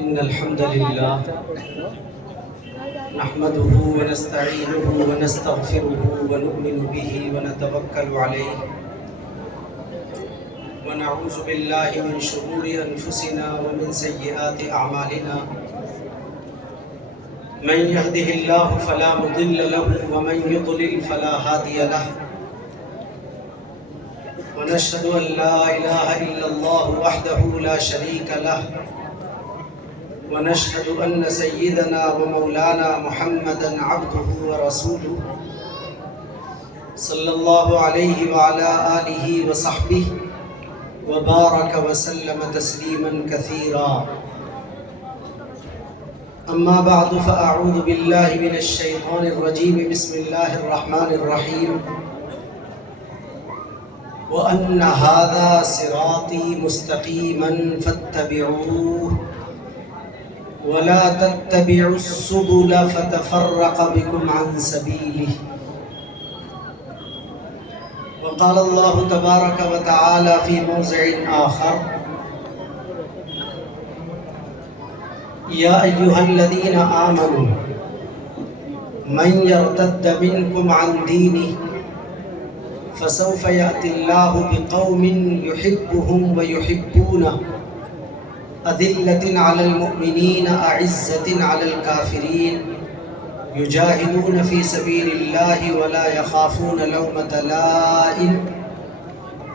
إن الحمد لله نحمده ونستعينه ونستغفره ونؤمن به ونتوكل عليه ونعوذ بالله من شرور أنفسنا ومن سيئات أعمالنا من يهده الله فلا مضل له ومن يضلل فلا هادي له ونشهد أن لا إله إلا الله وحده لا شريك له ونشهد أن سيدنا ومولانا محمدا عبده ورسوله صلى الله عليه وعلى آله وصحبه وبارك وسلم تسليما كثيرا. أما بعد فأعوذ بالله من الشيطان الرجيم. بسم الله الرحمن الرحيم. وأن هذا صراطي مستقيما فاتبعوه ولا تتبعوا السبل فتفرق بكم عن سبيله. وقال الله تبارك وتعالى في موضع آخر: يا أيها الذين آمنوا من يرتد منكم عن دينه فسوف يأتي الله بقوم يحبهم ويحبونه أذلة على المؤمنين أعزة على الكافرين يجاهدون في سبيل الله ولا يخافون لومة لائم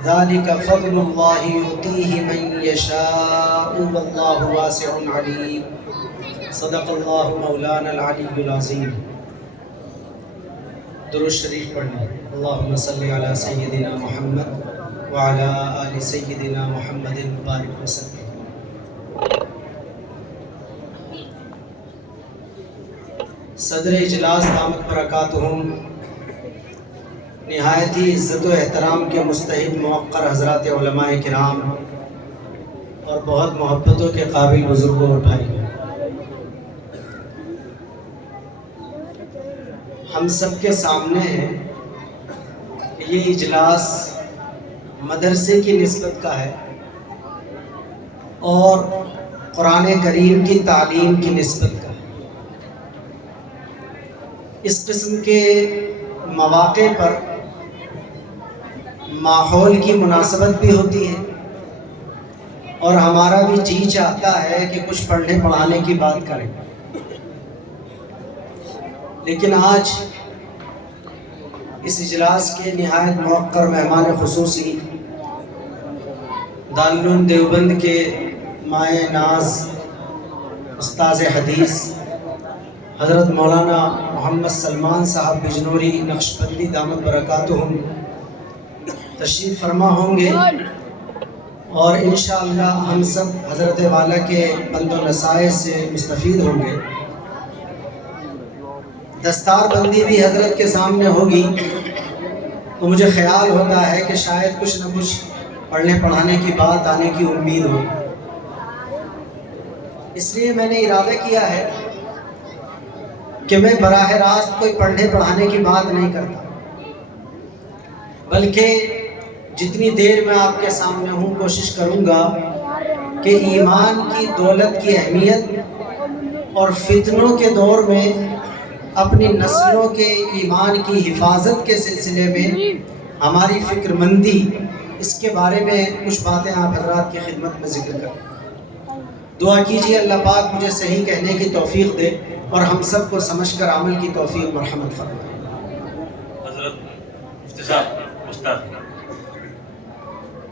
ذلك فضل الله يؤتيه من يشاء والله واسع عليم. صدق اللہ مولانا العلی العظیم. درود شریف پڑھنا. اللہم صلی علی سیدنا محمد وعلی آل سیدنا محمد مبارک وسلم. صدر اجلاس دامت برکاتہم، نہایت ہی عزت و احترام کے مستحق موقر حضرات علماء کرام اور بہت محبتوں کے قابل بزرگوں اور بھائی، ہم سب کے سامنے ہے کہ یہ اجلاس مدرسے کی نسبت کا ہے اور قرآن کریم کی تعلیم کی نسبت کا ہے. اس قسم کے مواقع پر ماحول کی مناسبت بھی ہوتی ہے اور ہمارا بھی جی چاہتا ہے کہ کچھ پڑھنے پڑھانے کی بات کریں. لیکن آج اس اجلاس کے نہایت موقر مہمان خصوصی دارالعلوم دیوبند کے مائع ناز استاذ حدیث حضرت مولانا محمد سلمان صاحب بجنوری نقشبندی دامت برکاتہم تشریف فرما ہوں گے اور انشاءاللہ ہم سب حضرت والا کے بند و نصائح سے مستفید ہوں گے. دستار بندی بھی حضرت کے سامنے ہوگی تو مجھے خیال ہوتا ہے کہ شاید کچھ نہ کچھ پڑھنے پڑھانے کی بات آنے کی امید ہو. اس لیے میں نے ارادہ کیا ہے کہ میں براہ راست کوئی پڑھنے پڑھانے کی بات نہیں کرتا، بلکہ جتنی دیر میں آپ کے سامنے ہوں کوشش کروں گا کہ ایمان کی دولت کی اہمیت اور فتنوں کے دور میں اپنی نسلوں کے ایمان کی حفاظت کے سلسلے میں ہماری فکر مندی، اس کے بارے میں کچھ باتیں آپ حضرات کی خدمت میں ذکر کریں. دعا کیجیے اللہ پاک مجھے صحیح کہنے کی توفیق دے اور ہم سب کو سمجھ کر عمل کی توفیق مرحمت فرمائے. حضرت مفتی صاحب، استاد،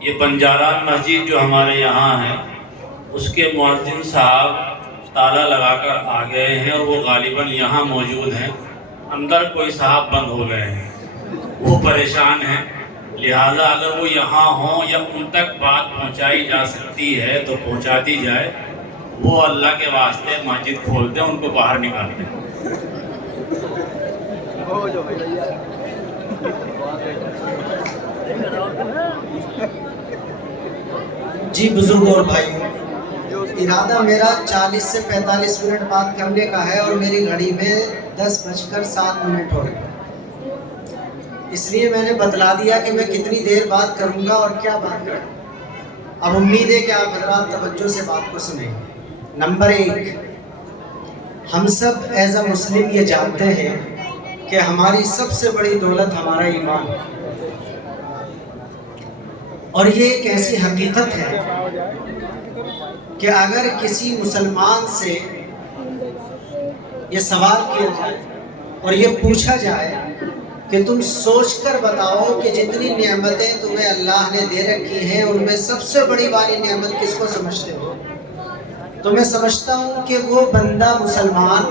یہ بنجاران مسجد جو ہمارے یہاں ہے اس کے مؤذن صاحب تالا لگا کر آ گئے ہیں اور وہ غالباً یہاں موجود ہیں. اندر کوئی صاحب بند ہو گئے ہیں، وہ پریشان ہیں، لہذا اگر وہ یہاں ہوں یا ان تک بات پہنچائی جا سکتی ہے تو پہنچا دی جائے. وہ اللہ کے واسطے مسجد کھول دیں، ان کو باہر نکال دیں. جی بزرگوں اور بھائیوں، ارادہ میرا 40 سے 45 منٹ بات کرنے کا ہے اور میری گھڑی میں 10:07 ہو رہے ہیں. اس لیے میں نے بتلا دیا کہ میں کتنی دیر بات کروں گا اور کیا بات کروں. اب امید ہے کہ آپ حضرات توجہ سے بات کو سنیں. نمبر 1، ہم سب ایز اے مسلم یہ جانتے ہیں کہ ہماری سب سے بڑی دولت ہمارا ایمان ہے، اور یہ ایک ایسی حقیقت ہے کہ اگر کسی مسلمان سے یہ سوال کیا جائے اور یہ پوچھا جائے کہ تم سوچ کر بتاؤ کہ جتنی نعمتیں تمہیں اللہ نے دے رکھی ہیں ان میں سب سے بڑی والی نعمت کس کو سمجھتے ہو؟ تو میں سمجھتا ہوں کہ وہ بندہ مسلمان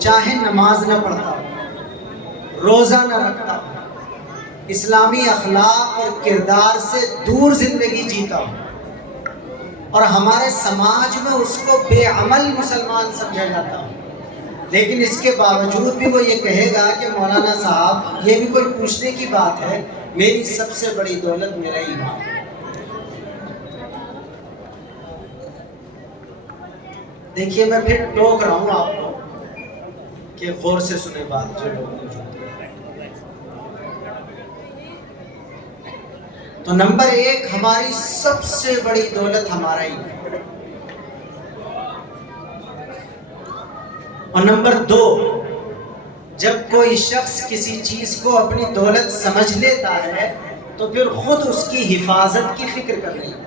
چاہے نماز نہ پڑھتا ہو، روزہ نہ رکھتا ہو، اسلامی اخلاق اور کردار سے دور زندگی جیتا ہو، اور ہمارے سماج میں اس کو بے عمل مسلمان سمجھا جاتا ہو، لیکن اس کے باوجود بھی وہ یہ کہے گا کہ مولانا صاحب یہ بھی کوئی پوچھنے کی بات ہے، میری سب سے بڑی دولت میرا ایمان ہے۔ دیکھیے میں پھر ٹوک رہا ہوں آپ کو کہ غور سے سنیں بات جو لوگ موجود ہیں۔ تو نمبر 1، ہماری سب سے بڑی دولت ہمارا ایمان، اور نمبر 2، جب کوئی شخص کسی چیز کو اپنی دولت سمجھ لیتا ہے تو پھر خود اس کی حفاظت کی فکر کر رہی ہے،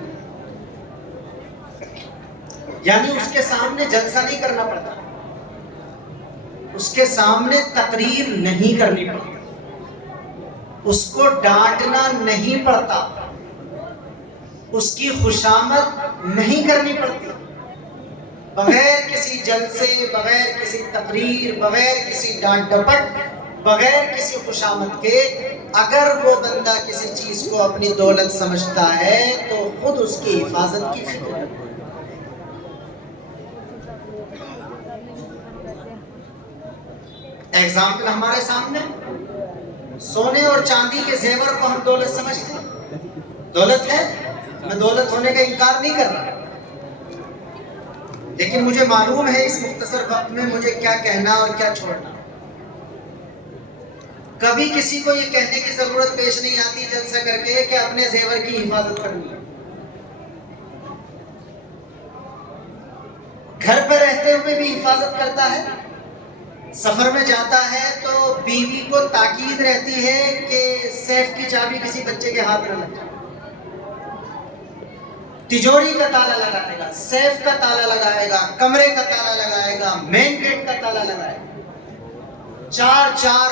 یعنی اس کے سامنے جلسہ نہیں کرنا پڑتا، اس کے سامنے تقریر نہیں کرنی پڑتی، اس کو ڈانٹنا نہیں پڑتا، اس کی خوشامد نہیں کرنی پڑتی، بغیر کسی جلسے، بغیر کسی تقریر، بغیر کسی ڈانٹ ڈپٹ، بغیر کسی خوشامد کے اگر وہ بندہ کسی چیز کو اپنی دولت سمجھتا ہے تو خود اس کی حفاظت کی فکر ہے۔ ایگزامپل ہمارے سامنے، سونے اور چاندی کے زیور کو ہم دولت سمجھتے ہیں، دولت ہے، میں دولت ہونے کا انکار نہیں کر رہا، لیکن مجھے معلوم ہے اس مختصر وقت میں مجھے کیا کہنا اور کیا چھوڑنا۔ کبھی کسی کو یہ کہنے کی ضرورت پیش نہیں آتی جلسہ کر کے کہ اپنے زیور کی حفاظت کرنی ہے۔ گھر پہ رہتے ہوئے بھی حفاظت کرتا ہے، سفر میں جاتا ہے تو بیوی کو تاکید رہتی ہے کہ سیف کی چابی کسی بچے کے ہاتھ نہ لگ جائے، تجوری کا تالا لگائے گا، سیف کا تالا لگائے گا، کمرے کا تالا لگائے گا، مین گیٹ کا تالا لگائے گا، 4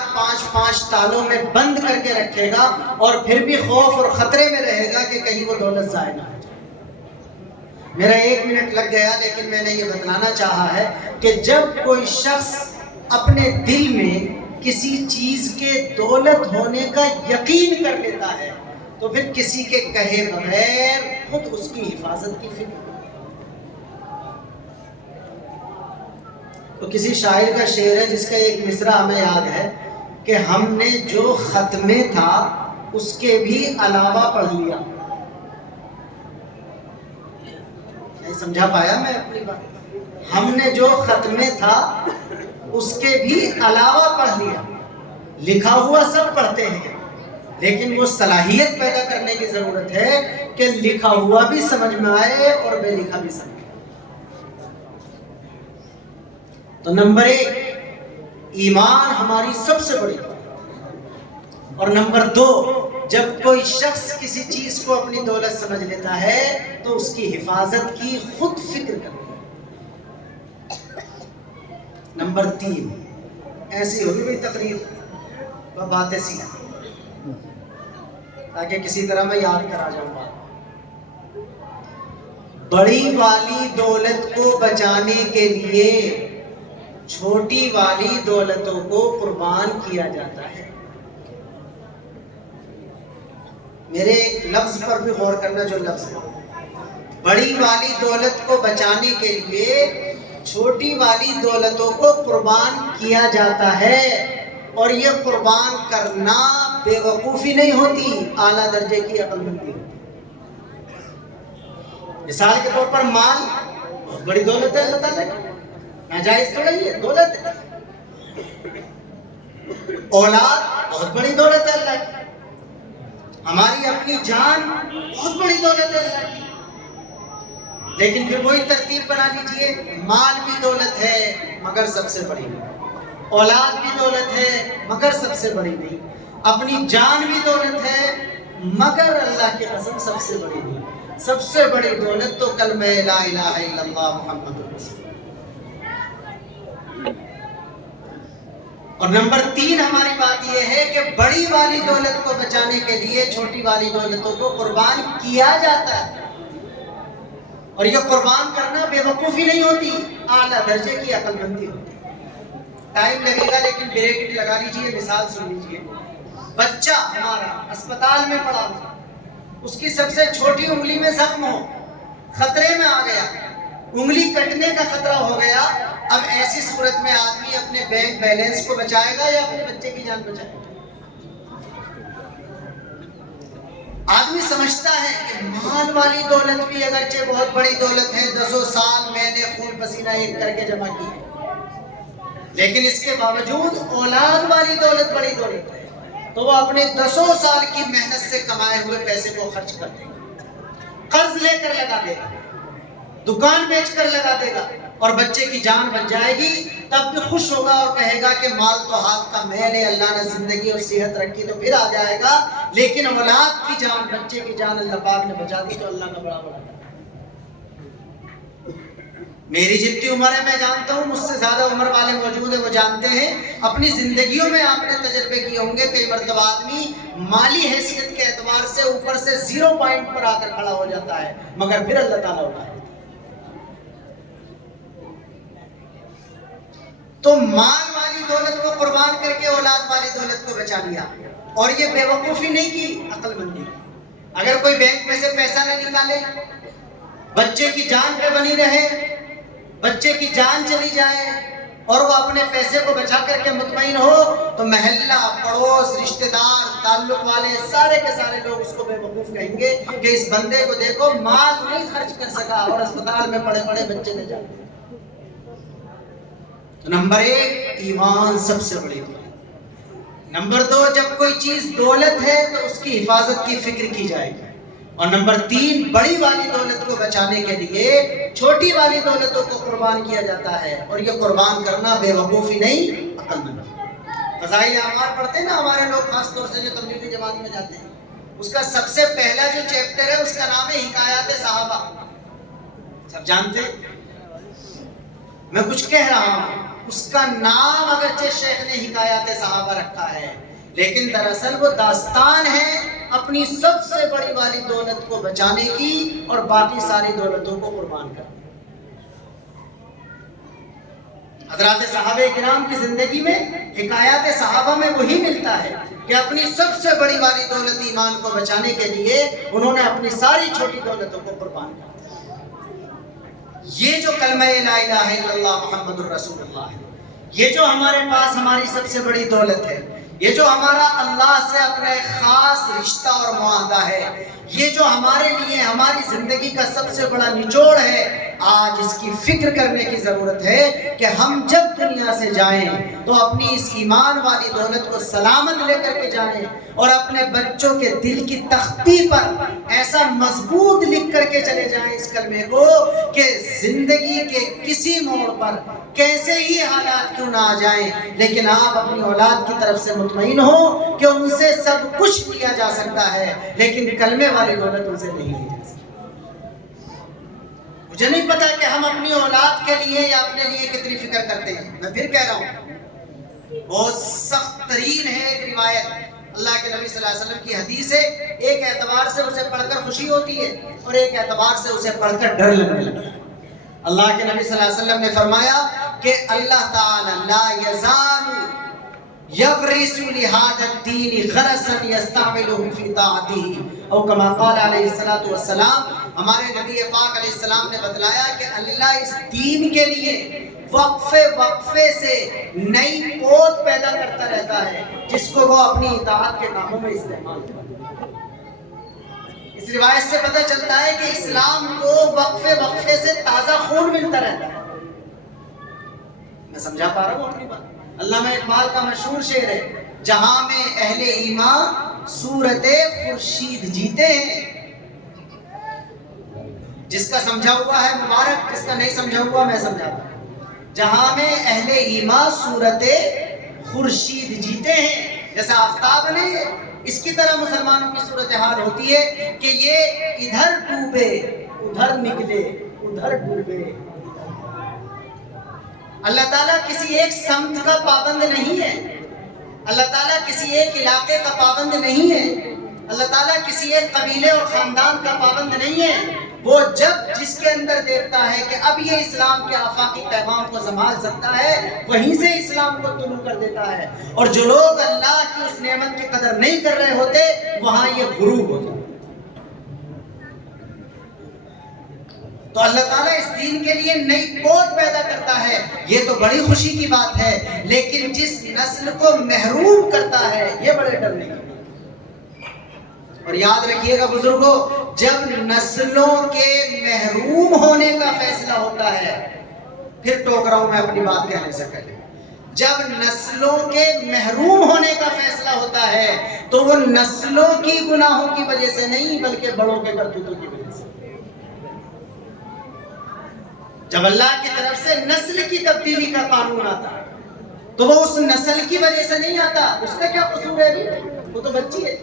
5 تالوں میں بند کر کے رکھے گا، اور پھر بھی خوف اور خطرے میں رہے گا کہ کہیں وہ دولت ضائع نہ ہو جائے۔ میرا 1 منٹ لگ گیا، لیکن میں نے یہ بتلانا چاہا ہے کہ جب کوئی شخص اپنے دل میں کسی چیز کے دولت ہونے کا یقین کر لیتا ہے تو پھر کسی کے کہے بغیر خود اس کی حفاظت کی فکر۔ تو کسی شاعر کا شعر ہے جس کا ایک مصرع ہمیں یاد ہے کہ ہم نے جو ختمے تھا اس کے بھی علاوہ پڑھ لیا۔ نہیں سمجھا پایا میں اپنی بات؟ ہم نے جو ختمے تھا اس کے بھی علاوہ پڑھ لیا۔ لکھا ہوا سب پڑھتے ہیں، لیکن وہ صلاحیت پیدا کرنے کی ضرورت ہے کہ لکھا ہوا بھی سمجھ میں آئے اور بے لکھا بھی سمجھ میں آئے۔ تو نمبر 1، ایمان ہماری سب سے بڑی دولت، اور نمبر 2، جب کوئی شخص کسی چیز کو اپنی دولت سمجھ لیتا ہے تو اس کی حفاظت کی خود فکر کرتا ہے۔ نمبر 3، ایسی ہوگی بھی تقریر وہ باتیں سیکھ تاکہ کسی طرح میں یاد کرا جاؤں گا۔ بڑی والی دولت کو بچانے کے لیے چھوٹی والی دولتوں کو قربان کیا جاتا ہے۔ میرے ایک لفظ پر بھی غور کرنا، جو لفظ ہے بڑی والی دولت کو بچانے کے لیے چھوٹی والی دولتوں کو قربان کیا جاتا ہے، اور یہ قربان کرنا بے وقوفی نہیں ہوتی، اعلیٰ درجے کی عقل مندی ہوتی۔ مثال کے طور پر مال بہت بڑی دولت ہے اللہ تعالیٰ کی، ناجائز تھوڑا ہی ہے، دولت ہے۔ اولاد بہت بڑی دولت ہے اللہ کی، ہماری اپنی جان بہت بڑی دولت ہے اللہ کی، لیکن پھر وہی ترتیب بنا لیجئے، مال بھی دولت ہے مگر سب سے بڑی نہیں، اولاد بھی دولت ہے مگر سب سے بڑی نہیں، اپنی جان بھی دولت ہے مگر اللہ کی قسم سب سے بڑی نہیں۔ سب سے بڑی دولت تو کلمہ لا الہ الا اللہ محمد رسول اللہ۔ اور نمبر 3 ہماری بات یہ ہے کہ بڑی والی دولت کو بچانے کے لیے چھوٹی والی دولتوں کو قربان کیا جاتا ہے، اور یہ قربان کرنا بے وقوفی نہیں ہوتی، اعلیٰ درجے کی عقل مندی ہوتی ہے۔ ٹائم لگے گا لیکن بریکٹ لگا لیجئے، مثال سن لیجئے۔ بچہ ہمارا اسپتال میں پڑا ہو، اس کی سب سے چھوٹی انگلی میں زخم ہو، خطرے میں آ گیا، انگلی کٹنے کا خطرہ ہو گیا، اب ایسی صورت میں آدمی اپنے بینک بیلنس کو بچائے گا یا اپنے بچے کی جان بچائے گا؟ آدمی سمجھتا ہے کہ مال والی دولت بھی اگرچہ بہت بڑی دولت ہے، 10 سال میں نے خون پسینہ ایک کر کے جمع کی ہے، لیکن اس کے باوجود اولاد والی دولت بڑی دولت ہے، تو وہ اپنے 10 سال کی محنت سے کمائے ہوئے پیسے کو خرچ کر دے گا، قرض لے کر لگا دے گا، دکان بیچ کر لگا دے گا، اور بچے کی جان بچ جائے گی تب بھی خوش ہوگا اور کہے گا کہ مال تو ہاتھ کا میل ہے، اللہ نے زندگی اور صحت رکھی تو پھر آ جائے گا، لیکن اولاد کی جان، بچے کی جان اللہ پاک نے بچا دی تو اللہ کا بڑا بڑا۔ میری جتنی عمر ہے میں جانتا ہوں، مجھ سے زیادہ عمر والے موجود ہیں، وہ جانتے ہیں، اپنی زندگیوں میں آپ نے تجربے کیے ہوں گے، کئی مرتبہ آدمی مالی حیثیت کے اعتبار سے اوپر سے 0 پوائنٹ پر آ کر کھڑا ہو جاتا ہے، مگر پھر اللہ تعالیٰ اٹھا دیتا ہے۔ تو مال والی دولت کو قربان کر کے اولاد والی دولت کو بچا لیا، اور یہ بے وقوفی نہیں کی، عقل مندی۔ اگر کوئی بینک میں سے پیسہ نہ نکالے، بچے کی جان پہ بنی رہے، بچے کی جان چلی جائے اور وہ اپنے پیسے کو بچا کر کے مطمئن ہو، تو محلہ، پڑوس، رشتہ دار، تعلق والے سارے کے سارے لوگ اس کو بے وقوف کہیں گے کہ اس بندے کو دیکھو مال نہیں خرچ کر سکا اور اسپتال میں پڑے پڑے بچے لے جاتے۔ تو نمبر 1 ایمان سب سے بڑی دولت۔ نمبر 2 جب کوئی چیز دولت ہے تو اس کی حفاظت کی فکر کی جائے گی، اور نمبر 3 بڑی والی دولت کو بچانے کے لیے چھوٹی والی دولتوں کو قربان کیا جاتا ہے، اور یہ قربان کرنا بے وقوفی نہیں، عقل مندی۔ فضائل اعمال پڑھتے ہیں نا ہمارے لوگ، خاص طور سے جو تبلیغی جماعت میں جاتے ہیں، اس کا سب سے پہلا جو چیپٹر ہے اس کا نام ہے حکایات صحابہ۔ سب جانتے ہیں میں کچھ کہہ رہا ہوں، اس کا نام اگرچہ شیخ نے حکایات صحابہ رکھا ہے، لیکن دراصل وہ داستان ہے اپنی سب سے بڑی والی دولت کو بچانے کی اور باقی ساری دولتوں کو قربان کرنے۔ حضرات صحابہ کرام کی زندگی میں حکایات صحابہ میں وہی ملتا ہے کہ اپنی سب سے بڑی والی دولت ایمان کو بچانے کے لیے انہوں نے اپنی ساری چھوٹی دولتوں کو قربان کیا۔ یہ جو کلمہ لا الہ الا اللہ محمد الرسول اللہ ہے، یہ جو ہمارے پاس ہماری سب سے بڑی دولت ہے، یہ جو ہمارا اللہ سے اپنا ایک خاص رشتہ اور معاہدہ ہے، یہ جو ہمارے لیے ہماری زندگی کا سب سے بڑا نچوڑ ہے، آج اس کی فکر کرنے کی ضرورت ہے کہ ہم جب دنیا سے جائیں تو اپنی اس ایمان والی دولت کو سلامت لے کر کے جائیں، اور اپنے بچوں کے دل کی تختی پر ایسا مضبوط لکھ کر کے چلے جائیں اس کلمے کو کہ زندگی کے کسی موڑ پر کیسے ہی حالات کیوں نہ آ جائیں، لیکن آپ اپنی اولاد کی طرف سے مطمئن ہو کہ ان سے سب کچھ لیا جا سکتا ہے، لیکن کلمے والی دولت ان سے نہیں لی جا سکتی۔ مجھے نہیں پتا کہ ہم اپنی اولاد کے لیے یا اپنے لیے کتنی فکر کرتے ہیں۔ میں پھر کہہ رہا ہوں، بہت سخت ترین ہے ایک روایت، اللہ کے نبی صلی اللہ علیہ وسلم کی حدیث ہے، ایک اعتبار سے اسے پڑھ کر خوشی ہوتی ہے اور ایک اعتبار سے اسے پڑھ کر ڈر لگنے لگتا ہے۔ اللہ کے نبی صلی اللہ علیہ وسلم نے فرمایا کہ اللہ تعالی لا یزال یغرس لہذا الدین غرسا یستعملہ فی طاعتہ، او کما قال علیہ الصلوۃ والسلام۔ ہمارے نبی پاک علیہ السلام نے بتلایا کہ اللہ اس دین کے لیے وقفے سے نئی پود پیدا کرتا رہتا ہے جس کو وہ اپنی اطاعت کے کاموں میں استعمال کرتا ہے۔ اس روایت سے پتہ چلتا ہے کہ اسلام کو وقفے سے تازہ خون ملتا رہتا ہے۔ میں سمجھا پا رہا ہوں اپنی بات؟ علامہ اقبال کا مشہور شعر ہے، جہاں میں اہل ایمان صورت خورشید جیتے ہیں، جس کا سمجھا ہوا ہے مبارک، جس کا نہیں سمجھا ہوا میں سمجھاتا ہوں۔ جہاں میں اہل ایمان صورت خورشید جیتے ہیں، جیسا آفتاب نہیں ہے، اس کی طرح مسلمانوں کی صورتحال ہوتی ہے کہ یہ ادھر ڈوبے ادھر نکلے، ادھر ڈوبے۔ اللہ تعالیٰ کسی ایک سمت کا پابند نہیں ہے، اللہ تعالیٰ کسی ایک علاقے کا پابند نہیں ہے، اللہ تعالیٰ کسی ایک قبیلے اور خاندان کا پابند نہیں ہے۔ وہ جب جس کے اندر دیکھتا ہے کہ اب یہ اسلام کے آفاقی پیغام کو سنبھال سکتا ہے، وہیں سے اسلام کو طلوع کر دیتا ہے، اور جو لوگ اللہ کی اس نعمت کی قدر نہیں کر رہے ہوتے وہاں یہ غروب ہوتا ہے۔ تو اللہ تعالیٰ اس دین کے لیے نئی قوت پیدا کرتا ہے، یہ تو بڑی خوشی کی بات ہے، لیکن جس نسل کو محروم کرتا ہے یہ بڑے ڈرنے کی بات ہے۔ اور یاد رکھیے گا بزرگوں، جب نسلوں کے محروم ہونے کا فیصلہ ہوتا ہے، پھر ٹوک رہا ہوں میں اپنی بات کہنے سے پہلے، جب نسلوں کے محروم ہونے کا فیصلہ ہوتا ہے تو وہ نسلوں کی گناہوں کی وجہ سے نہیں بلکہ بڑوں کے کرتوتوں کی وجہ سے۔ جب اللہ کی طرف سے نسل کی تبدیلی کا قانون آتا ہے تو وہ اس نسل کی وجہ سے نہیں آتا، اس کا کیا قصور ہے؟ وہ تو بچی ہے۔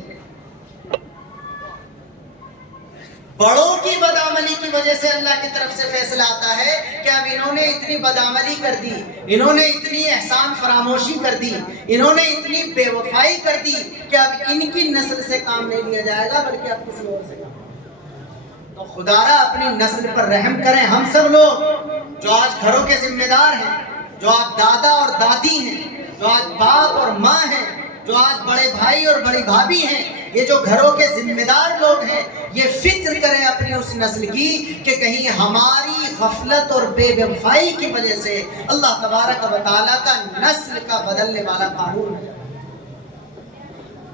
بڑوں کی بدعملی کی وجہ سے اللہ کی طرف سے فیصلہ آتا ہے کہ اب انہوں نے اتنی بدعملی کر دی، انہوں نے اتنی احسان فراموشی کر دی، انہوں نے اتنی بے وفائی کر دی کہ اب ان کی نسل سے کام نہیں لیا جائے گا بلکہ اب کسی اور سے کام۔ تو خدا را اپنی نسل پر رحم کریں۔ ہم سب لوگ جو آج گھروں کے ذمہ دار ہیں، جو آج دادا اور دادی ہیں، جو آج باپ اور ماں ہیں، جو آج بڑے بھائی اور بڑی بھابھی ہیں، یہ جو گھروں کے ذمہ دار لوگ ہیں، یہ فکر کریں اپنی اس نسل کی کہ کہیں ہماری غفلت اور بے وفائی کی وجہ سے اللہ تبارک و تعالیٰ کا نسل کا بدلنے والا قانون ہے۔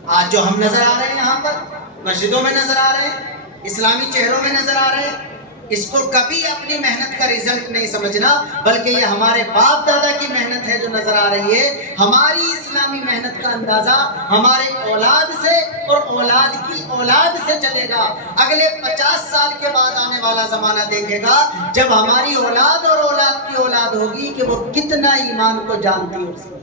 آج جو ہم نظر آ رہے ہیں یہاں پر، مسجدوں میں نظر آ رہے ہیں، اسلامی چہروں میں نظر آ رہے ہیں، اس کو کبھی اپنی محنت کا رزلٹ نہیں سمجھنا، بلکہ یہ ہمارے باپ دادا کی محنت ہے جو نظر آ رہی ہے۔ ہماری اسلامی محنت کا اندازہ ہمارے اولاد سے اور اولاد کی اولاد سے چلے گا۔ اگلے 50 سال کے بعد آنے والا زمانہ دیکھے گا جب ہماری اولاد اور اولاد کی اولاد ہوگی کہ وہ کتنا ایمان کو جانتی ہے۔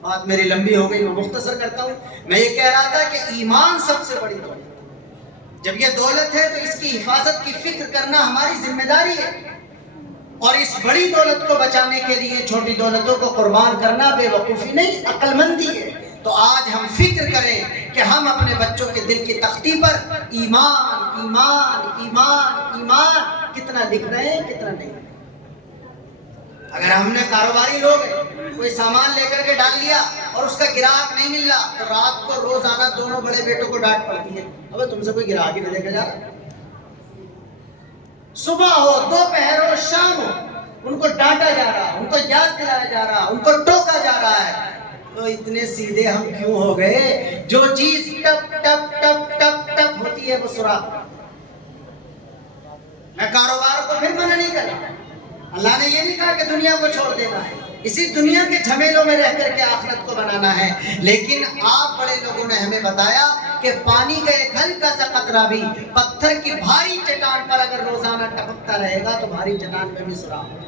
بات میری لمبی ہو گئی، میں مختصر کرتا ہوں۔ میں یہ کہہ رہا تھا کہ ایمان سب سے بڑی دولت، جب یہ دولت ہے تو اس کی حفاظت کی فکر کرنا ہماری ذمہ داری ہے، اور اس بڑی دولت کو بچانے کے لیے چھوٹی دولتوں کو قربان کرنا بے وقوفی نہیں، عقل مندی ہے۔ تو آج ہم فکر کریں کہ ہم اپنے بچوں کے دل کی تختی پر ایمان ایمان ایمان ایمان کتنا لکھ رہے ہیں، کتنا نہیں۔ اگر ہم نے کاروباری لوگ کوئی سامان لے کر کے ڈال لیا اور اس کا گراہک نہیں مل رہا تو رات کو روزانہ دونوں بڑے بیٹوں کو ڈانٹ پڑتی ہے، ابے تم سے کوئی گراہک ہی نہیں دیکھا جا رہا۔ صبح ہو، دوپہر ہو، شام ہو، ان کو ڈانٹا جا رہا، ان کو یاد دلایا جا رہا، ان کو ٹوکا جا رہا ہے۔ تو اتنے سیدھے ہم کیوں ہو گئے؟ جو چیز ٹپ ٹپ ٹپ ٹپ ٹپ ہوتی ہے وہ سوراخ۔ میں کاروبار کو پھر منع نہیں کر رہا، اللہ نے یہ نہیں کہا کہ دنیا کو چھوڑ دینا ہے، اسی دنیا کے جھمیلوں میں رہ کر کے آخرت کو بنانا ہے، لیکن آپ بڑے لوگوں نے ہمیں بتایا کہ پانی کا ایک ہلکا سا قطرہ بھی پتھر کی بھاری چٹان پر اگر روزانہ ٹپکتا رہے گا تو بھاری چٹان میں بھی سوراخ ہوگا۔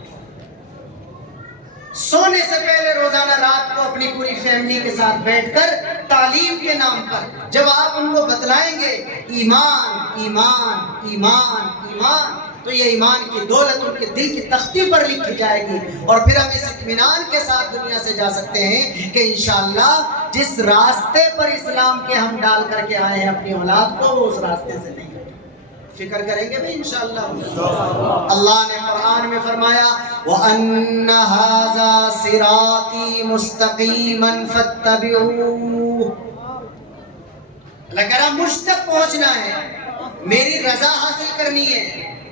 سونے سے پہلے روزانہ رات کو اپنی پوری فیملی کے ساتھ بیٹھ کر تعلیم کے نام پر جب آپ ان کو بتلائیں گے ایمان ایمان ایمان ایمان، تو یہ ایمان کی دولت ان کے دل کی تختی پر لکھی جائے گی، اور پھر ہم اس اطمینان کے ساتھ دنیا سے جا سکتے ہیں کہ انشاءاللہ جس راستے پر اسلام کے ہم ڈال کر کے آئے ہیں اپنی اولاد کو، وہ اس راستے سے نہیں۔ فکر کریں گے بھئی انشاءاللہ۔ اللہ نے قرآن میں فرمایا وَأَنَّ هَذَا صِرَاطِي مُسْتَقِيمًا فَاتَّبِعُوهُ۔ اللہ کہہ رہا مجھ تک پہنچنا ہے، میری رضا حاصل کرنی ہے،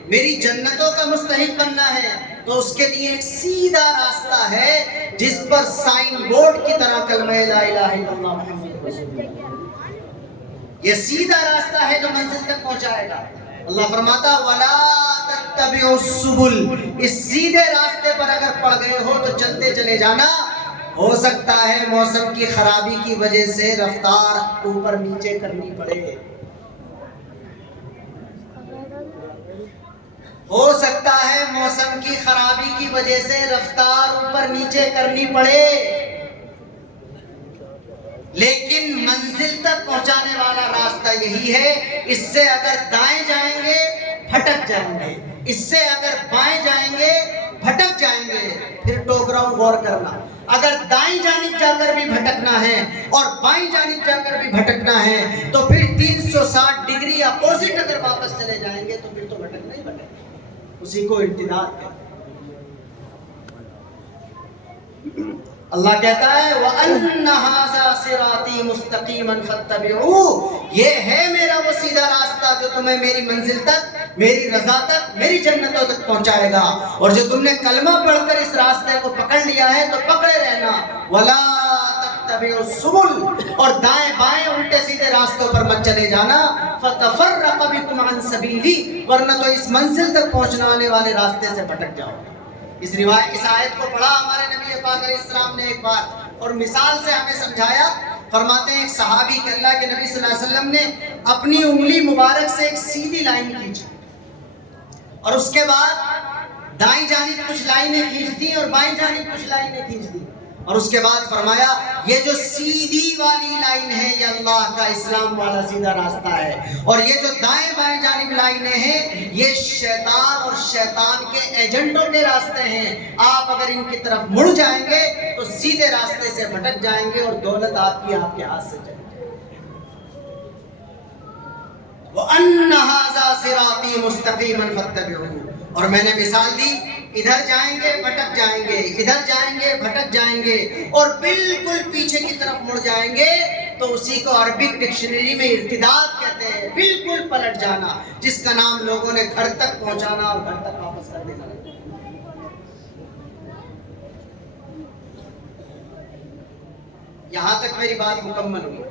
میری جنتوں کا مستحق بننا ہے، تو اس کے لیے ایک سیدھا راستہ ہے جس پر سائن بورڈ کی طرح کلمہ لا الہ الا اللہ محمد رسول اللہ، یہ سیدھا راستہ ہے جو منزل تک پہنچائے گا۔ اللہ فرماتا وَلَا تَتَّبِعُوا السُّبُلَ، اس سیدھے راستے پر اگر پڑ گئے ہو تو چلتے چلے جانا، ہو سکتا ہے موسم کی خرابی کی وجہ سے رفتار اوپر نیچے کرنی پڑے۔ ہو سکتا ہے موسم کی خرابی کی وجہ سے رفتار اوپر نیچے کرنی پڑے، لیکن منزل تک پہنچانے والا راستہ یہی ہے۔ اس سے اگر دائیں جائیں گے پھٹک جائیں گے، اس سے اگر بائیں جائیں گے بھٹک جائیں گے۔ پھر ٹوک رہا ہوں، غور کرنا، اگر دائیں جانب جا کر بھی بھٹکنا ہے اور بائیں جانب جا کر بھی بھٹکنا ہے تو پھر 360 ڈگری اپوزٹ اگر واپس چلے جائیں گے تو پھر تو بھٹکنا ہی بھٹکنا، اسی کو ارتداد کہتے ہیں۔ اللہ کہتا ہے وَأَنَّ هَذَا صِرَاطِي مُسْتَقِيمًا فَاتَّبِعُوهُ، یہ ہے میرا وہ سیدھا راستہ جو تمہیں میری منزل تک، میری رضا تک، میری جنتوں تک پہنچائے گا۔ اور جو تم نے کلمہ پڑھ کر اس راستے کو پکڑ لیا ہے تو پکڑے رہنا۔ وَلَا تَتَّبِعُوا السُّبُلَ، اور دائیں بائیں الٹے سیدھے راستوں پر مت چلے جانا۔ فَتَفَرَّقَ بِكُمْ عَنْ سَبِيلِهِ، ورنہ تو اس منزل تک پہنچنے والے راستے سے بھٹک جاؤ گے۔ اس آیت کو پڑھا ہمارے نبی پاک علیہ السلام نے ایک بار، اور مثال سے ہمیں سمجھایا۔ فرماتے ہیں ایک صحابی کہ اللہ کے نبی صلی اللہ علیہ وسلم نے اپنی انگلی مبارک سے ایک سیدھی لائن کھینچی، اور اس کے بعد دائیں جانب کچھ لائنیں کھینچ دی اور بائیں جانب کچھ لائنیں کھینچ دی، اور اس کے بعد فرمایا یہ جو سیدھی والی لائن ہے یہ اللہ کا اسلام والا سیدھا راستہ ہے، اور یہ جو دائیں بائیں جانب لائنیں ہیں یہ شیطان اور شیطان کے ایجنٹوں کے راستے ہیں۔ آپ اگر ان کی طرف مڑ جائیں گے تو سیدھے راستے سے بھٹک جائیں گے اور دولت آپ کے ہاتھ سے چلی جائے گی۔ وَأَنَّ هَذَا صِرَاطِي مُسْتَقِيمًا فَاتَّبِعُوهُ، اور میں نے مثال دی، ادھر جائیں گے بھٹک جائیں گے، ادھر جائیں گے بھٹک جائیں گے، اور بالکل پیچھے کی طرف مڑ جائیں گے تو اسی کو عربک ڈکشنری میں ارتداد کہتے ہیں، بالکل پلٹ جانا، جس کا نام لوگوں نے گھر تک پہنچانا اور گھر تک واپس کر دینا۔ یہاں تک میری بات مکمل ہوئی،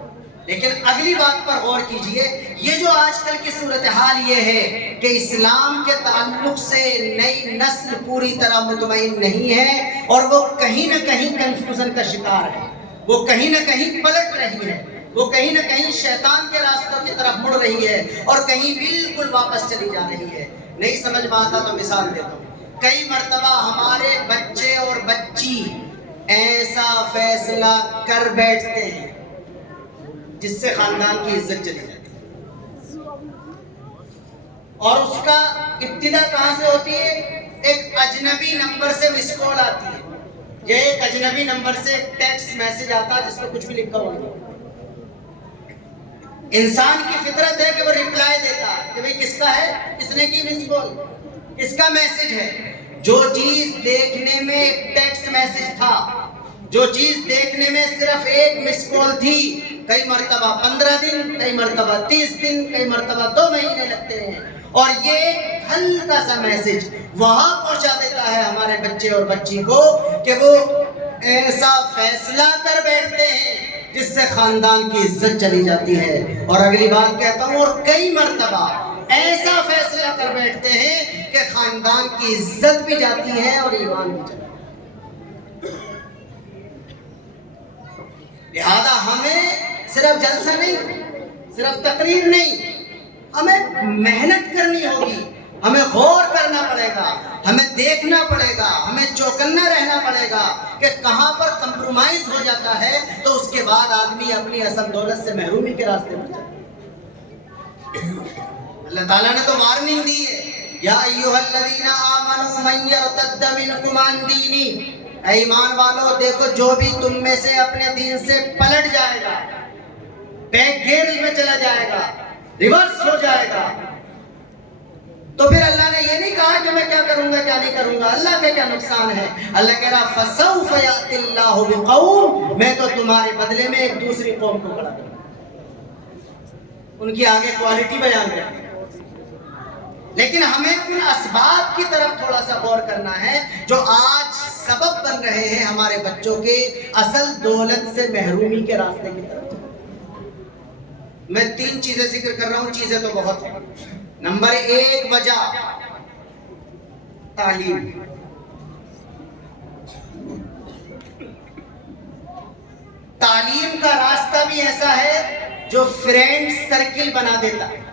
لیکن اگلی بات پر غور کیجئے۔ یہ جو آج کل کی صورتحال یہ ہے کہ اسلام کے تعلق سے نئی نسل پوری طرح مطمئن نہیں ہے، اور وہ کہیں نہ کہیں کنفیوژن کا شکار ہے، وہ کہیں نہ کہیں پلٹ رہی ہے، وہ کہیں نہ کہیں شیطان کے راستوں کی طرف مڑ رہی ہے، اور کہیں بالکل واپس چلی جا رہی ہے۔ نہیں سمجھ میں آتا تو مثال دیتا ہوں۔ کئی مرتبہ ہمارے بچے اور بچی ایسا فیصلہ کر بیٹھتے ہیں جس سے خاندان کی عزت چلی جاتی ہے، اور اس کا ابتدا کہاں سے ہوتی ہے؟ ایک اجنبی نمبر سے مس کال آتی ہے، یا ایک اجنبی نمبر سے ٹیکسٹ میسج آتا ہے جس میں کچھ بھی لکھا ہوگا۔ انسان کی فطرت ہے کہ وہ ریپلائی دیتا ہے کہ بھئی کس کا ہے، کس نے کی مس کال، کس کا میسج ہے۔ جو چیز دیکھنے میں ایک ٹیکسٹ میسج تھا، جو چیز دیکھنے میں صرف ایک مس کال تھی، کئی مرتبہ 15 دن، کئی مرتبہ 30 دن، کئی مرتبہ 2 مہینے لگتے ہیں، اور یہ ہلکا سا میسج وہاں پہنچا دیتا ہے ہمارے بچے اور بچی کو کہ وہ ایسا فیصلہ کر بیٹھتے ہیں جس سے خاندان کی عزت چلی جاتی ہے۔ اور اگلی بات کہتا ہوں، اور کئی مرتبہ ایسا فیصلہ کر بیٹھتے ہیں کہ خاندان کی عزت بھی جاتی ہے اور ایمان بھی جاتا ہے۔ لہذا ہمیں صرف جلسہ نہیں، صرف تقریر نہیں، ہمیں محنت کرنی ہوگی، ہمیں غور کرنا پڑے گا، ہمیں دیکھنا پڑے گا، ہمیں چوکنا رہنا پڑے گا کہ کہاں پر کمپرومائز ہو جاتا ہے تو اس کے بعد آدمی اپنی اصل دولت سے محرومی کے راستے پر جاتا ہے۔ اللہ تعالیٰ نے تو وارننگ دی ہے، یا ایھا الذین آمنوا من یرتد منکم عن دینہ، اے ایمان والو دیکھو جو بھی تم میں سے اپنے دین سے پلٹ جائے گا، بیک گیئر میں چلا جائے گا، ریورس ہو جائے گا، تو پھر اللہ نے یہ نہیں کہا کہ میں کیا کروں گا کیا نہیں کروں گا، اللہ کا کیا نقصان ہے۔ اللہ کہہ رہا فَسَوْفَ يَأْتِ اللَّهُ بِقَوْمٍ، میں تو تمہارے بدلے میں ایک دوسری قوم کو کھڑا کروں گا، ان کی آگے کوالٹی بیان کریں۔ لیکن ہمیں ان اسباب کی طرف تھوڑا سا غور کرنا ہے جو آج سبب بن رہے ہیں ہمارے بچوں کے اصل دولت سے محرومی کے راستے کی طرف۔ میں 3 چیزیں ذکر کر رہا ہوں، چیزیں تو بہت ہیں۔ نمبر 1 وجہ تعلیم۔ تعلیم کا راستہ بھی ایسا ہے جو فرینڈ سرکل بنا دیتا ہے۔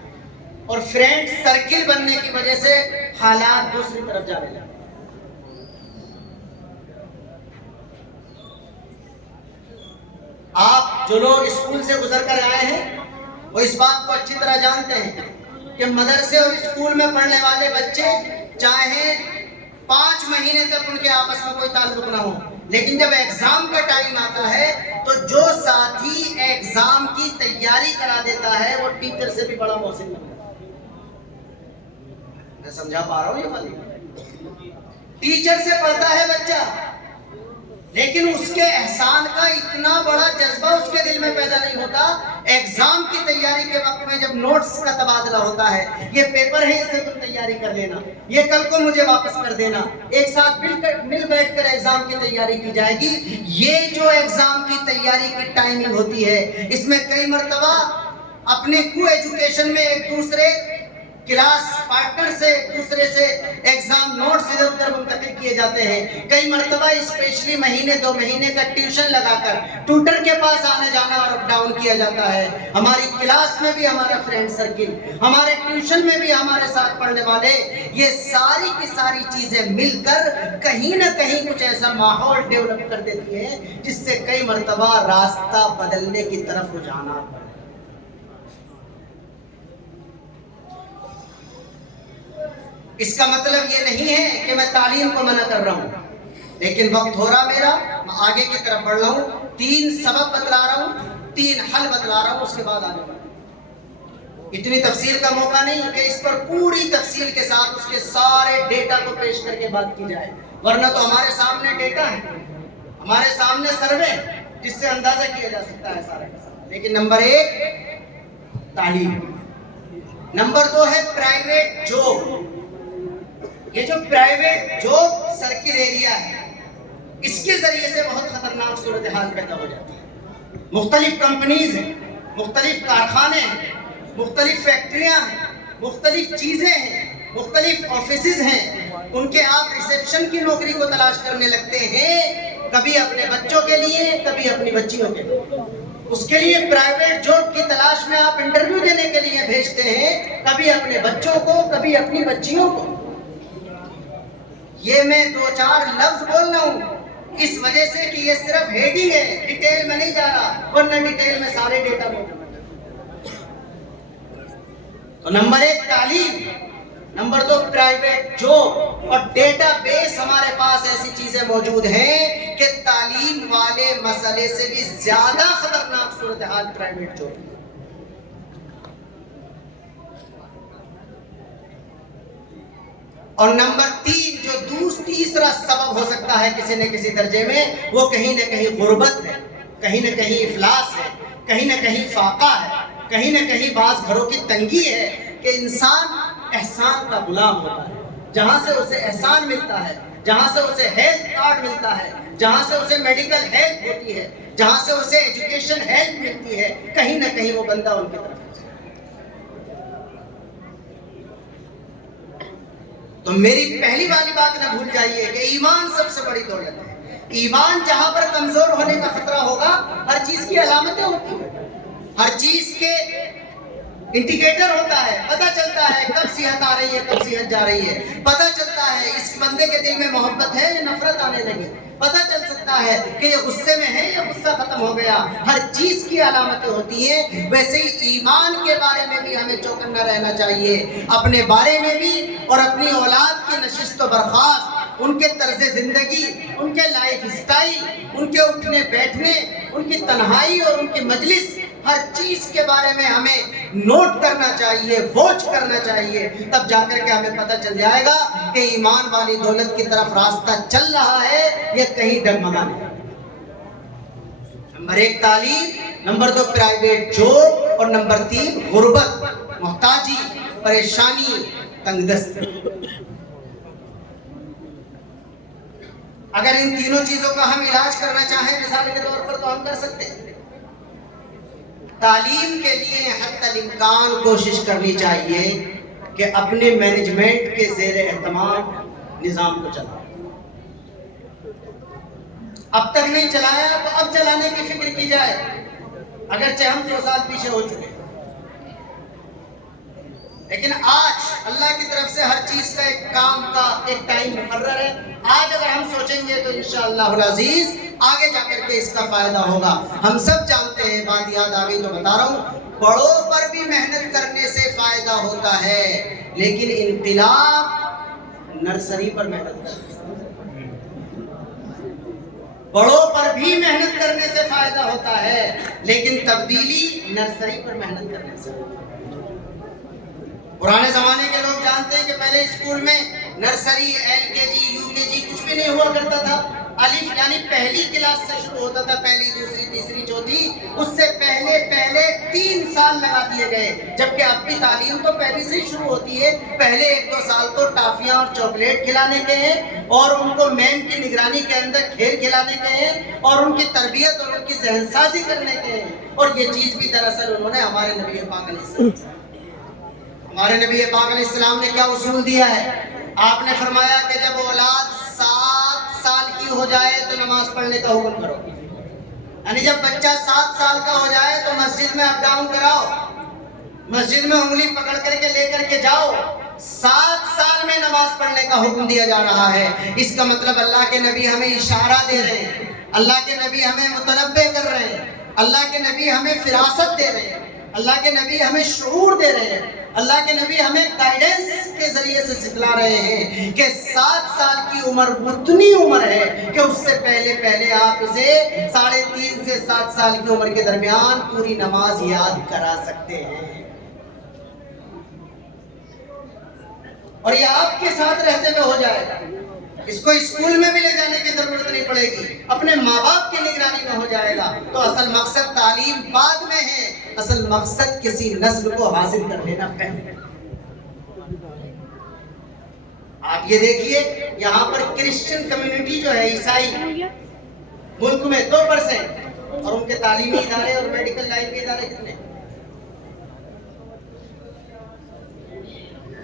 اور فرینڈ سرکل بننے کی وجہ سے حالات دوسری طرف جانے لگے. آپ جو لوگ اسکول سے گزر کر آئے ہیں وہ اس بات کو اچھی طرح جانتے ہیں کہ مدرسے اور اسکول میں پڑھنے والے بچے چاہے 5 مہینے تک ان کے آپس میں کوئی تعلق نہ ہو، لیکن جب ایگزام کا ٹائم آتا ہے تو جو ساتھی ایگزام کی تیاری کرا دیتا ہے وہ ٹیچر سے بھی بڑا محسن بنتا ہے. میں سمجھا پا رہا ہوں یہ بات؟ ٹیچر سے پڑھتا ہے بچہ، لیکن اس کے احسان کا اتنا بڑا جذبہ اس کے دل میں پیدا نہیں ہوتا. ایگزام کی تیاری کے وقت میں جب نوٹس کا تبادلہ ہوتا ہے، یہ پیپر ہے اسے تم تیاری کر لینا، یہ کل کو مجھے واپس کر دینا، ایک ساتھ مل بیٹھ کر ایگزام کی تیاری کی جائے گی. یہ جو ایگزام کی تیاری کی ٹائمنگ ہوتی ہے، اس میں کئی مرتبہ اپنے کو ایجوکیشن میں ایک دوسرے کلاس پارٹنر سے ایک دوسرے سے ایگزام نوٹس ادھر ادھر منتقل کیے جاتے ہیں. کئی مرتبہ اسپیشلی مہینے 2 مہینے کا ٹیوشن لگا کر ٹیوٹر کے پاس آنا جانا اور اپ ڈاؤن کیا جاتا ہے. ہماری کلاس میں بھی ہمارا فرینڈ سرکل، ہمارے ٹیوشن میں بھی ہمارے ساتھ پڑھنے والے، یہ ساری کی ساری چیزیں مل کر کہیں نہ کہیں کچھ ایسا ماحول ڈیولپ کر دیتی ہیں جس سے کئی مرتبہ راستہ بدلنے کی طرف رجحانات. اس کا مطلب یہ نہیں ہے کہ میں تعلیم کو منع کر رہا ہوں، لیکن وقت ہو رہا میرا، میں آگے کی طرف بڑھ رہا ہوں. 3 سبب بتلا رہا ہوں، 3 حل بتلا رہا ہوں، اس کے بعد آگے بڑھ. اتنی تفصیل کا موقع نہیں کہ اس پر پوری تفصیل کے ساتھ اس کے سارے ڈیٹا کو پیش کر کے بات کی جائے، ورنہ تو ہمارے سامنے ڈیٹا ہے، ہمارے سامنے سروے جس سے اندازہ کیا جا سکتا ہے سارے کا سارا. لیکن نمبر 1 تعلیم، نمبر 2 ہے پرائیویٹ جاب. یہ جو پرائیویٹ جاب سرکل ایریا ہے، اس کے ذریعے سے بہت خطرناک صورتحال پیدا ہو جاتی ہے. مختلف کمپنیز ہیں، مختلف کارخانے ہیں، مختلف فیکٹریاں ہیں، مختلف چیزیں ہیں، مختلف آفیسز ہیں. ان کے آپ ریسیپشن کی نوکری کو تلاش کرنے لگتے ہیں، کبھی اپنے بچوں کے لیے، کبھی اپنی بچیوں کے لیے. اس کے لیے پرائیویٹ جاب کی تلاش میں آپ انٹرویو دینے کے لیے بھیجتے ہیں، کبھی اپنے بچوں کو، کبھی اپنی بچیوں کو. یہ میں 2-4 لفظ بول رہا ہوں اس وجہ سے کہ یہ صرف ہیڈنگ ہے، ڈیٹیل میں نہیں جا رہا، ورنہ ڈیٹیل میں سارے ڈیٹا موجود ہیں. تو نمبر 1 تعلیم، نمبر 2 پرائیویٹ جاب، اور ڈیٹا بیس ہمارے پاس ایسی چیزیں موجود ہیں کہ تعلیم والے مسئلے سے بھی زیادہ خطرناک صورتحال پرائیویٹ جاب. اور نمبر 3 جو تیسرا سبب ہو سکتا ہے کسی نہ کسی درجے میں، وہ کہیں نہ کہیں غربت ہے، کہیں نہ کہیں افلاس ہے، کہیں نہ کہیں فاقہ ہے، کہیں نہ کہیں بعض گھروں کی تنگی ہے کہ انسان احسان کا غلام ہوتا ہے. جہاں سے اسے احسان ملتا ہے، جہاں سے اسے ہیلتھ کارڈ ملتا ہے، جہاں سے اسے میڈیکل ہیلپ ہوتی ہے، جہاں سے اسے ایجوکیشن ہیلپ ملتی ہے، کہیں نہ کہیں وہ بندہ ان کی طرف. تو میری پہلی والی بات نہ بھول جائیے کہ ایمان سب سے بڑی دولت ہے. ایمان جہاں پر کمزور ہونے کا خطرہ ہوگا، ہر چیز کی علامتیں ہوتی ہیں، ہر چیز کے انڈیکیٹر ہوتا ہے، پتہ چلتا ہے کب صحت آ رہی ہے، کب صحت جا رہی ہے، پتہ چلتا ہے اس بندے کے دل میں محبت ہے یا نفرت آنے لگی، پتہ چل سکتا ہے کہ یہ غصے میں ہے یا غصہ ختم ہو گیا. ہر چیز کی علامتیں ہوتی ہیں. ویسے ہی ایمان کے بارے میں بھی ہمیں چوکنا رہنا چاہیے، اپنے بارے میں بھی اور اپنی اولاد کی نشست و برخاست، ان کے طرز زندگی، ان کے لائف اسٹائل، ان کے اٹھنے بیٹھنے، ان کی تنہائی اور ان کی مجلس، ہر چیز کے بارے میں ہمیں نوٹ کرنا چاہیے، واچ کرنا چاہیے. تب جا کر کے ہمیں پتہ چل جائے گا کہ ایمان والی دولت کی طرف راستہ چل رہا ہے یا کہیں ڈگمگا نہیں. نمبر 1 تعلیم، نمبر 2 پرائیویٹ جاب، اور نمبر 3 غربت، محتاجی، پریشانی، تنگ دستی. اگر ان تینوں چیزوں کا ہم علاج کرنا چاہیں مثال کے طور پر تو ہم کر سکتے ہیں. تعلیم کے لیے حتی الامکان کوشش کرنی چاہیے کہ اپنے مینجمنٹ کے زیر اہتمام نظام کو چلائیں. اب تک نہیں چلایا تو اب چلانے کی فکر کی جائے، اگرچہ ہم 100 سال پیچھے ہو چکے. لیکن آج اللہ کی طرف سے ہر چیز کا ایک کام کا ایک ٹائم مقرر ہے. آج اگر ہم سوچیں گے تو انشاءاللہ العزیز آگے جا کر کے اس کا فائدہ ہوگا. ہم سب جانتے ہیں، بات یاد آ گئی تو بتا رہا ہوں، بڑوں پر بھی محنت کرنے سے فائدہ ہوتا ہے، لیکن انقلاب نرسری پر محنت کرنے سے. بڑوں پر بھی محنت کرنے سے فائدہ ہوتا ہے، لیکن تبدیلی نرسری پر محنت کرنے سے. پرانے زمانے کے لوگ جانتے ہیں کہ پہلے اسکول میں نرسری، LKG UKG کچھ بھی نہیں ہوا کرتا تھا. الف یعنی پہلی کلاس سے شروع ہوتا تھا، پہلی، دوسری، تیسری، چوتھی. اس سے پہلے 3 سال لگا دیے گئے، جبکہ اب بھی تعلیم تو پہلی سے ہی شروع ہوتی ہے. پہلے 1-2 سال تو ٹافیاں اور چاکلیٹ کھلانے کے ہیں، اور ان کو میم کی نگرانی کے اندر کھیل کھلانے کے ہیں، اور ان کی تربیت اور ان کی ذہن سازی کرنے کے ہیں. اور یہ چیز بھی دراصل انہوں نے ہمارے نبی پاک علیہ السلام نے کیا اصول دیا ہے؟ آپ نے فرمایا کہ جب اولاد 7 سال کی ہو جائے تو نماز پڑھنے کا حکم کرو. یعنی جب بچہ 7 سال کا ہو جائے تو مسجد میں اپ ڈاؤن کراؤ، مسجد میں انگلی پکڑ کر کے لے کر کے جاؤ. 7 سال میں نماز پڑھنے کا حکم دیا جا رہا ہے. اس کا مطلب اللہ کے نبی ہمیں اشارہ دے رہے ہیں، اللہ کے نبی ہمیں متنبہ کر رہے ہیں، اللہ کے نبی ہمیں فراست دے رہے ہیں، اللہ کے نبی ہمیں شعور دے رہے ہیں، اللہ کے نبی ہمیں گائیڈنس کے ذریعے سے سکھلا رہے ہیں کہ 7 سال کی عمر اتنی عمر ہے کہ اس سے پہلے آپ اسے 3.5 سے 7 سال کی عمر کے درمیان پوری نماز یاد کرا سکتے ہیں. اور یہ آپ کے ساتھ رہتے ہوئے ہو جائے گا. اس کو اسکول میں بھی لے جانے کی ضرورت نہیں پڑے گی، اپنے ماں باپ کی نگرانی میں ہو جائے گا. تو اصل مقصد تعلیم بعد میں ہے، اصل مقصد کسی نسل کو حاصل کر لینا پہلے. آپ یہ دیکھیے یہاں پر کرسچن کمیونٹی جو ہے، عیسائی، ملک میں 2%، اور ان کے تعلیمی ادارے اور میڈیکل لائن کے ادارے کتنے؟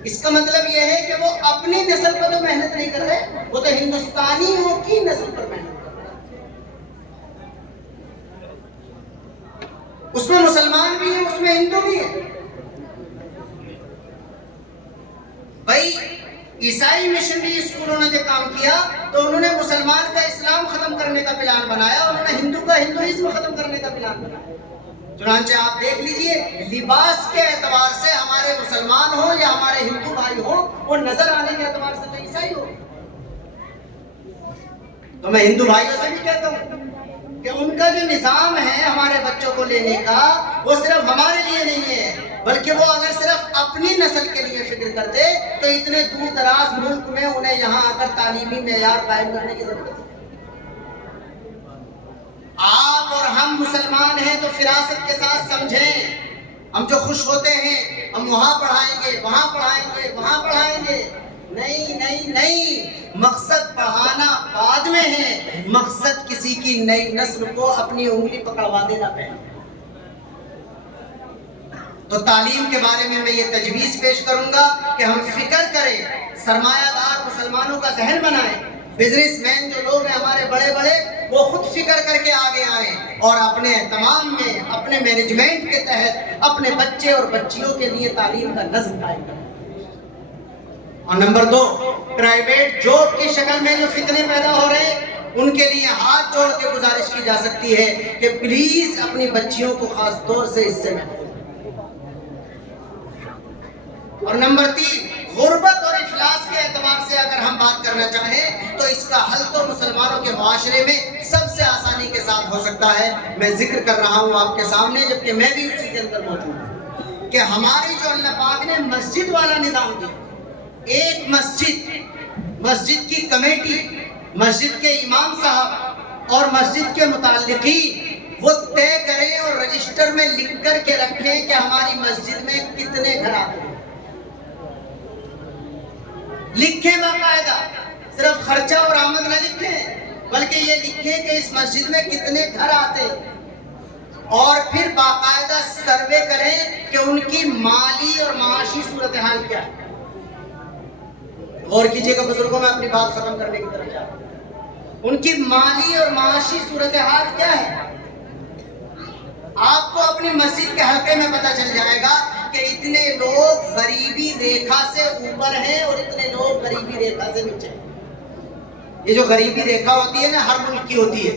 اس کا مطلب یہ ہے کہ وہ اپنی نسل پر تو محنت نہیں کر رہے، وہ تو ہندوستانیوں کی نسل پر محنت کر رہے. اس میں مسلمان بھی ہیں، اس میں ہندو بھی ہیں. بھائی عیسائی مشنری اسکولوں نے جو کام کیا تو انہوں نے مسلمان کا اسلام ختم کرنے کا پلان بنایا، انہوں نے ہندو کا ہندوازم ختم کرنے کا پلان بنایا. چنانچہ آپ دیکھ لیجئے لباس کے اعتبار سے ہمارے مسلمان ہوں یا ہمارے ہندو بھائی ہوں، وہ نظر آنے کے اعتبار سے تو عیسائی ہو. تو میں ہندو بھائیوں سے بھی کہتا ہوں کہ ان کا جو نظام ہے ہمارے بچوں کو لینے کا، وہ صرف ہمارے لیے نہیں ہے، بلکہ وہ اگر صرف اپنی نسل کے لیے فکر کرتے تو اتنے دور دراز ملک میں انہیں یہاں آ کر تعلیمی معیار قائم کرنے کی ضرورت ہے. آپ اور ہم مسلمان ہیں تو فراست کے ساتھ سمجھیں. ہم جو خوش ہوتے ہیں ہم وہاں پڑھائیں گے، وہاں پڑھائیں گے، وہاں پڑھائیں گے. نہیں، مقصد پڑھانا بعد میں ہے، مقصد کسی کی نئی نسل کو اپنی انگلی پکڑوا دینا پہلے. تو تعلیم کے بارے میں یہ تجویز پیش کروں گا کہ ہم فکر کریں، سرمایہ دار مسلمانوں کا ذہن بنائیں. بزنس مین جو لوگ ہیں ہمارے بڑے بڑے، وہ خود فکر کر کے آگے آئیں اور اپنے اہتمام میں، اپنے مینجمنٹ کے تحت اپنے بچے اور بچیوں کے لیے تعلیم کا نظم قائم کریں. اور نمبر 2، پرائیویٹ جاب کی شکل میں جو فتنے پیدا ہو رہے ہیں ان کے لیے ہاتھ جوڑ کے گزارش کی جا سکتی ہے کہ پلیز اپنی بچیوں کو خاص طور سے اس سے محفوظ. اور نمبر 3، غربت اور افلاس کے اعتبار سے اگر ہم بات کرنا چاہیں تو اس کا حل تو مسلمانوں کے معاشرے میں سب سے آسانی کے ساتھ ہو سکتا ہے. میں ذکر کر رہا ہوں آپ کے سامنے، جبکہ میں بھی اسی کے اندر موجود ہوں، کہ ہماری جو اللہ پاک نے مسجد والا نظام دیا، ایک مسجد کی کمیٹی، مسجد کے امام صاحب اور مسجد کے متعلقین وہ طے کریں اور رجسٹر میں لکھ کر کے رکھیں کہ ہماری مسجد میں کتنے گھر آتے ہیں. لکھیں باقاعدہ، صرف خرچہ اور آمد نہ لکھیں، بلکہ یہ لکھیں کہ اس مسجد میں کتنے گھر آتے ہیں، اور پھر باقاعدہ سروے کریں کہ ان کی مالی اور معاشی صورتحال کیا ہے. غور کیجئے گا بزرگوں، میں اپنی بات ختم کرنے کی طرف جا رہا ہوں. ان کی مالی اور معاشی صورتحال کیا ہے؟ آپ کو اپنی مسجد کے حلقے میں پتہ چل جائے گا کہ کہ اتنے لوگ غریبی ریکھا سے اوپر ہیں اور اتنے لوگ غریبی ریکھا سے نیچے ہیں۔ یہ جو غریبی ریکھا ہوتی ہے نا ہر ملک کی ہوتی ہے،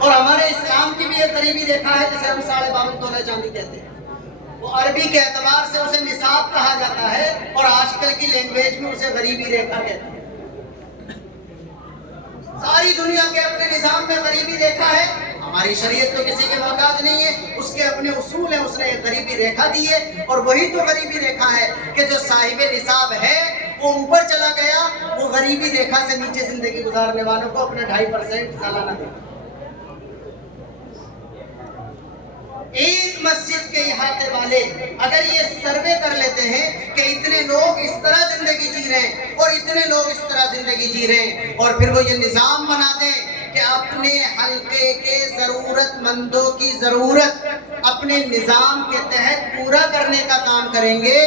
اور ہمارے اسلام کی بھی ایک غریبی ریکھا ہے جسے ہم 52.5 تولہ چاندی کہتے ہیں۔ وہ عربی کے اعتبار سے اسے نصاب کہا جاتا ہے اور آج کل کی لینگویج میں اسے غریبی ریکھا کہتے ہیں۔ ساری دنیا کے اپنے نظام میں غریبی ریکھا ہے، ہماری شریعت تو کسی کے محتاج نہیں ہے، اس کے اپنے اصول ہیں، اس نے ایک غریبی ریکھا دی ہے، اور وہی تو غریبی ریکھا ہے کہ جو صاحب نصاب ہے وہ اوپر چلا گیا، وہ غریبی ریکھا سے نیچے زندگی گزارنے والوں کو اپنا 2.5% سالانہ دے۔ ایک مسجد کے احاطے والے اگر یہ سروے کر لیتے ہیں کہ اتنے لوگ اس طرح زندگی جی رہے ہیں اور اتنے لوگ اس طرح زندگی جی رہے ہیں، اور پھر وہ یہ نظام بنا دیں کہ اپنے حلقے کے ضرورت مندوں کی ضرورت اپنے نظام کے تحت پورا کرنے کا کام کریں گے،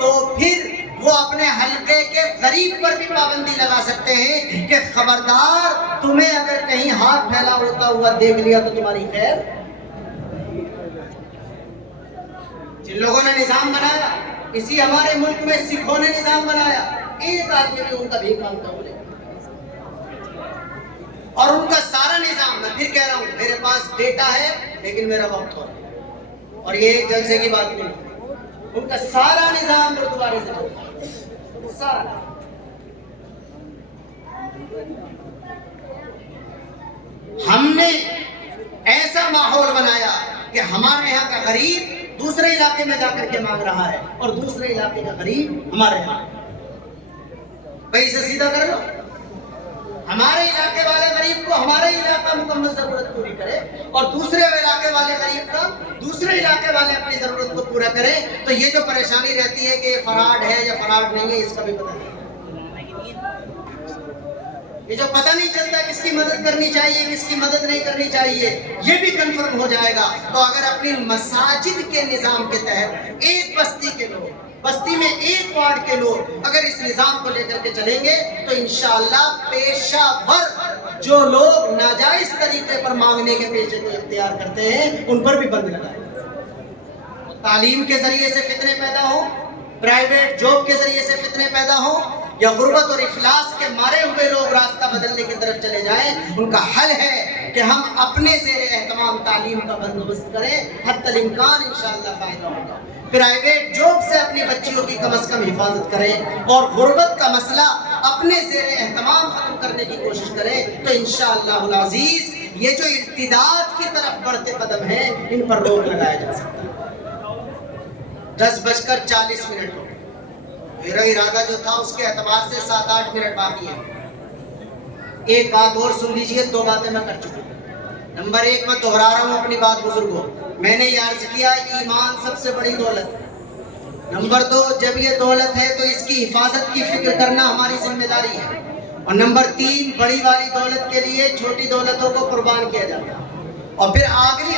تو پھر وہ اپنے حلقے کے غریب پر بھی پابندی لگا سکتے ہیں کہ خبردار، تمہیں اگر کہیں ہاتھ پھیلا ہوتا ہوا دیکھ لیا تو تمہاری خیر۔ جن لوگوں نے نظام بنایا، اسی ہمارے ملک میں سکھوں نے نظام بنایا، ایک آدمی بھی ان کا بھیک مانگتا ہو اور ان کا سارا نظام، میں پھر کہہ رہا ہوں میرے پاس ڈیٹا ہے لیکن میرا وقت ہو رہا ہے، اور یہ ایک جلسے کی بات نہیں، ان کا سارا نظام گردوارے سے چلتا ہے، سارا۔ ہم نے ایسا ماحول بنایا کہ ہمارے یہاں کا غریب دوسرے علاقے میں جا کر کے مانگ رہا ہے اور دوسرے علاقے کا غریب ہمارے یہاں۔ بھائی اسے سیدھا کر لو، ہمارے علاقے والے غریب کو ہمارے علاقہ مکمل ضرورت پوری کرے اور دوسرے علاقے والے غریب کا دوسرے علاقے والے اپنی ضرورت کو پورا کرے، تو یہ جو پریشانی رہتی ہے کہ یہ فراڈ ہے یا فراڈ نہیں ہے، اس کا بھی پتہ نہیں۔ یہ جو پتہ نہیں چلتا کس کی مدد کرنی چاہیے کس کی مدد نہیں کرنی چاہیے، یہ بھی کنفرم ہو جائے گا۔ تو اگر اپنی مساجد کے نظام کے تحت ایک بستی کے لوگ، بستی میں ایک وارڈ کے لوگ اگر اس نظام کو لے کر کے چلیں گے تو انشاءاللہ پیشہ ور جو لوگ ناجائز طریقے پر مانگنے کے پیشے کو اختیار کرتے ہیں ان پر بھی بند لگائے گا۔ تعلیم کے ذریعے سے فتنے پیدا ہوں، پرائیویٹ جاب کے ذریعے سے فتنے پیدا ہوں، یا غربت اور افلاس کے مارے ہوئے لوگ راستہ بدلنے کی طرف چلے جائیں، ان کا حل ہے کہ ہم اپنے زیر اہتمام تعلیم کا بندوبست کریں، حتی الامکان انشاءاللہ فائدہ ہوگا۔ پرائیویٹ جاب سے اپنی بچیوں کی کم از کم حفاظت کریں اور غربت کا مسئلہ اپنے زیر اہتمام ختم کرنے کی کوشش کریں، تو انشاءاللہ العزیز یہ جو ارتداد کی طرف بڑھتے قدم ہیں ان پر روک لگایا جا سکتا ہے۔ 10:40 ہو گئے، میرا ارادہ جو تھا اس کے اعتبار سے 7-8 منٹ باقی ہے۔ ایک بات اور سن لیجئے، 2 باتیں میں کر چکا ہوں۔ نمبر 1 میں دہرا رہا ہوں اپنی بات بزرگوں، میں نے یہ عرض کیا ایمان سب سے بڑی دولت۔ نمبر 2 جب یہ دولت ہے تو اس کی حفاظت کی فکر کرنا ہماری ذمہ داری ہے، اور نمبر 3 بڑی والی دولت کے لیے چھوٹی دولتوں کو قربان کیا جاتا ہے۔ اور پھر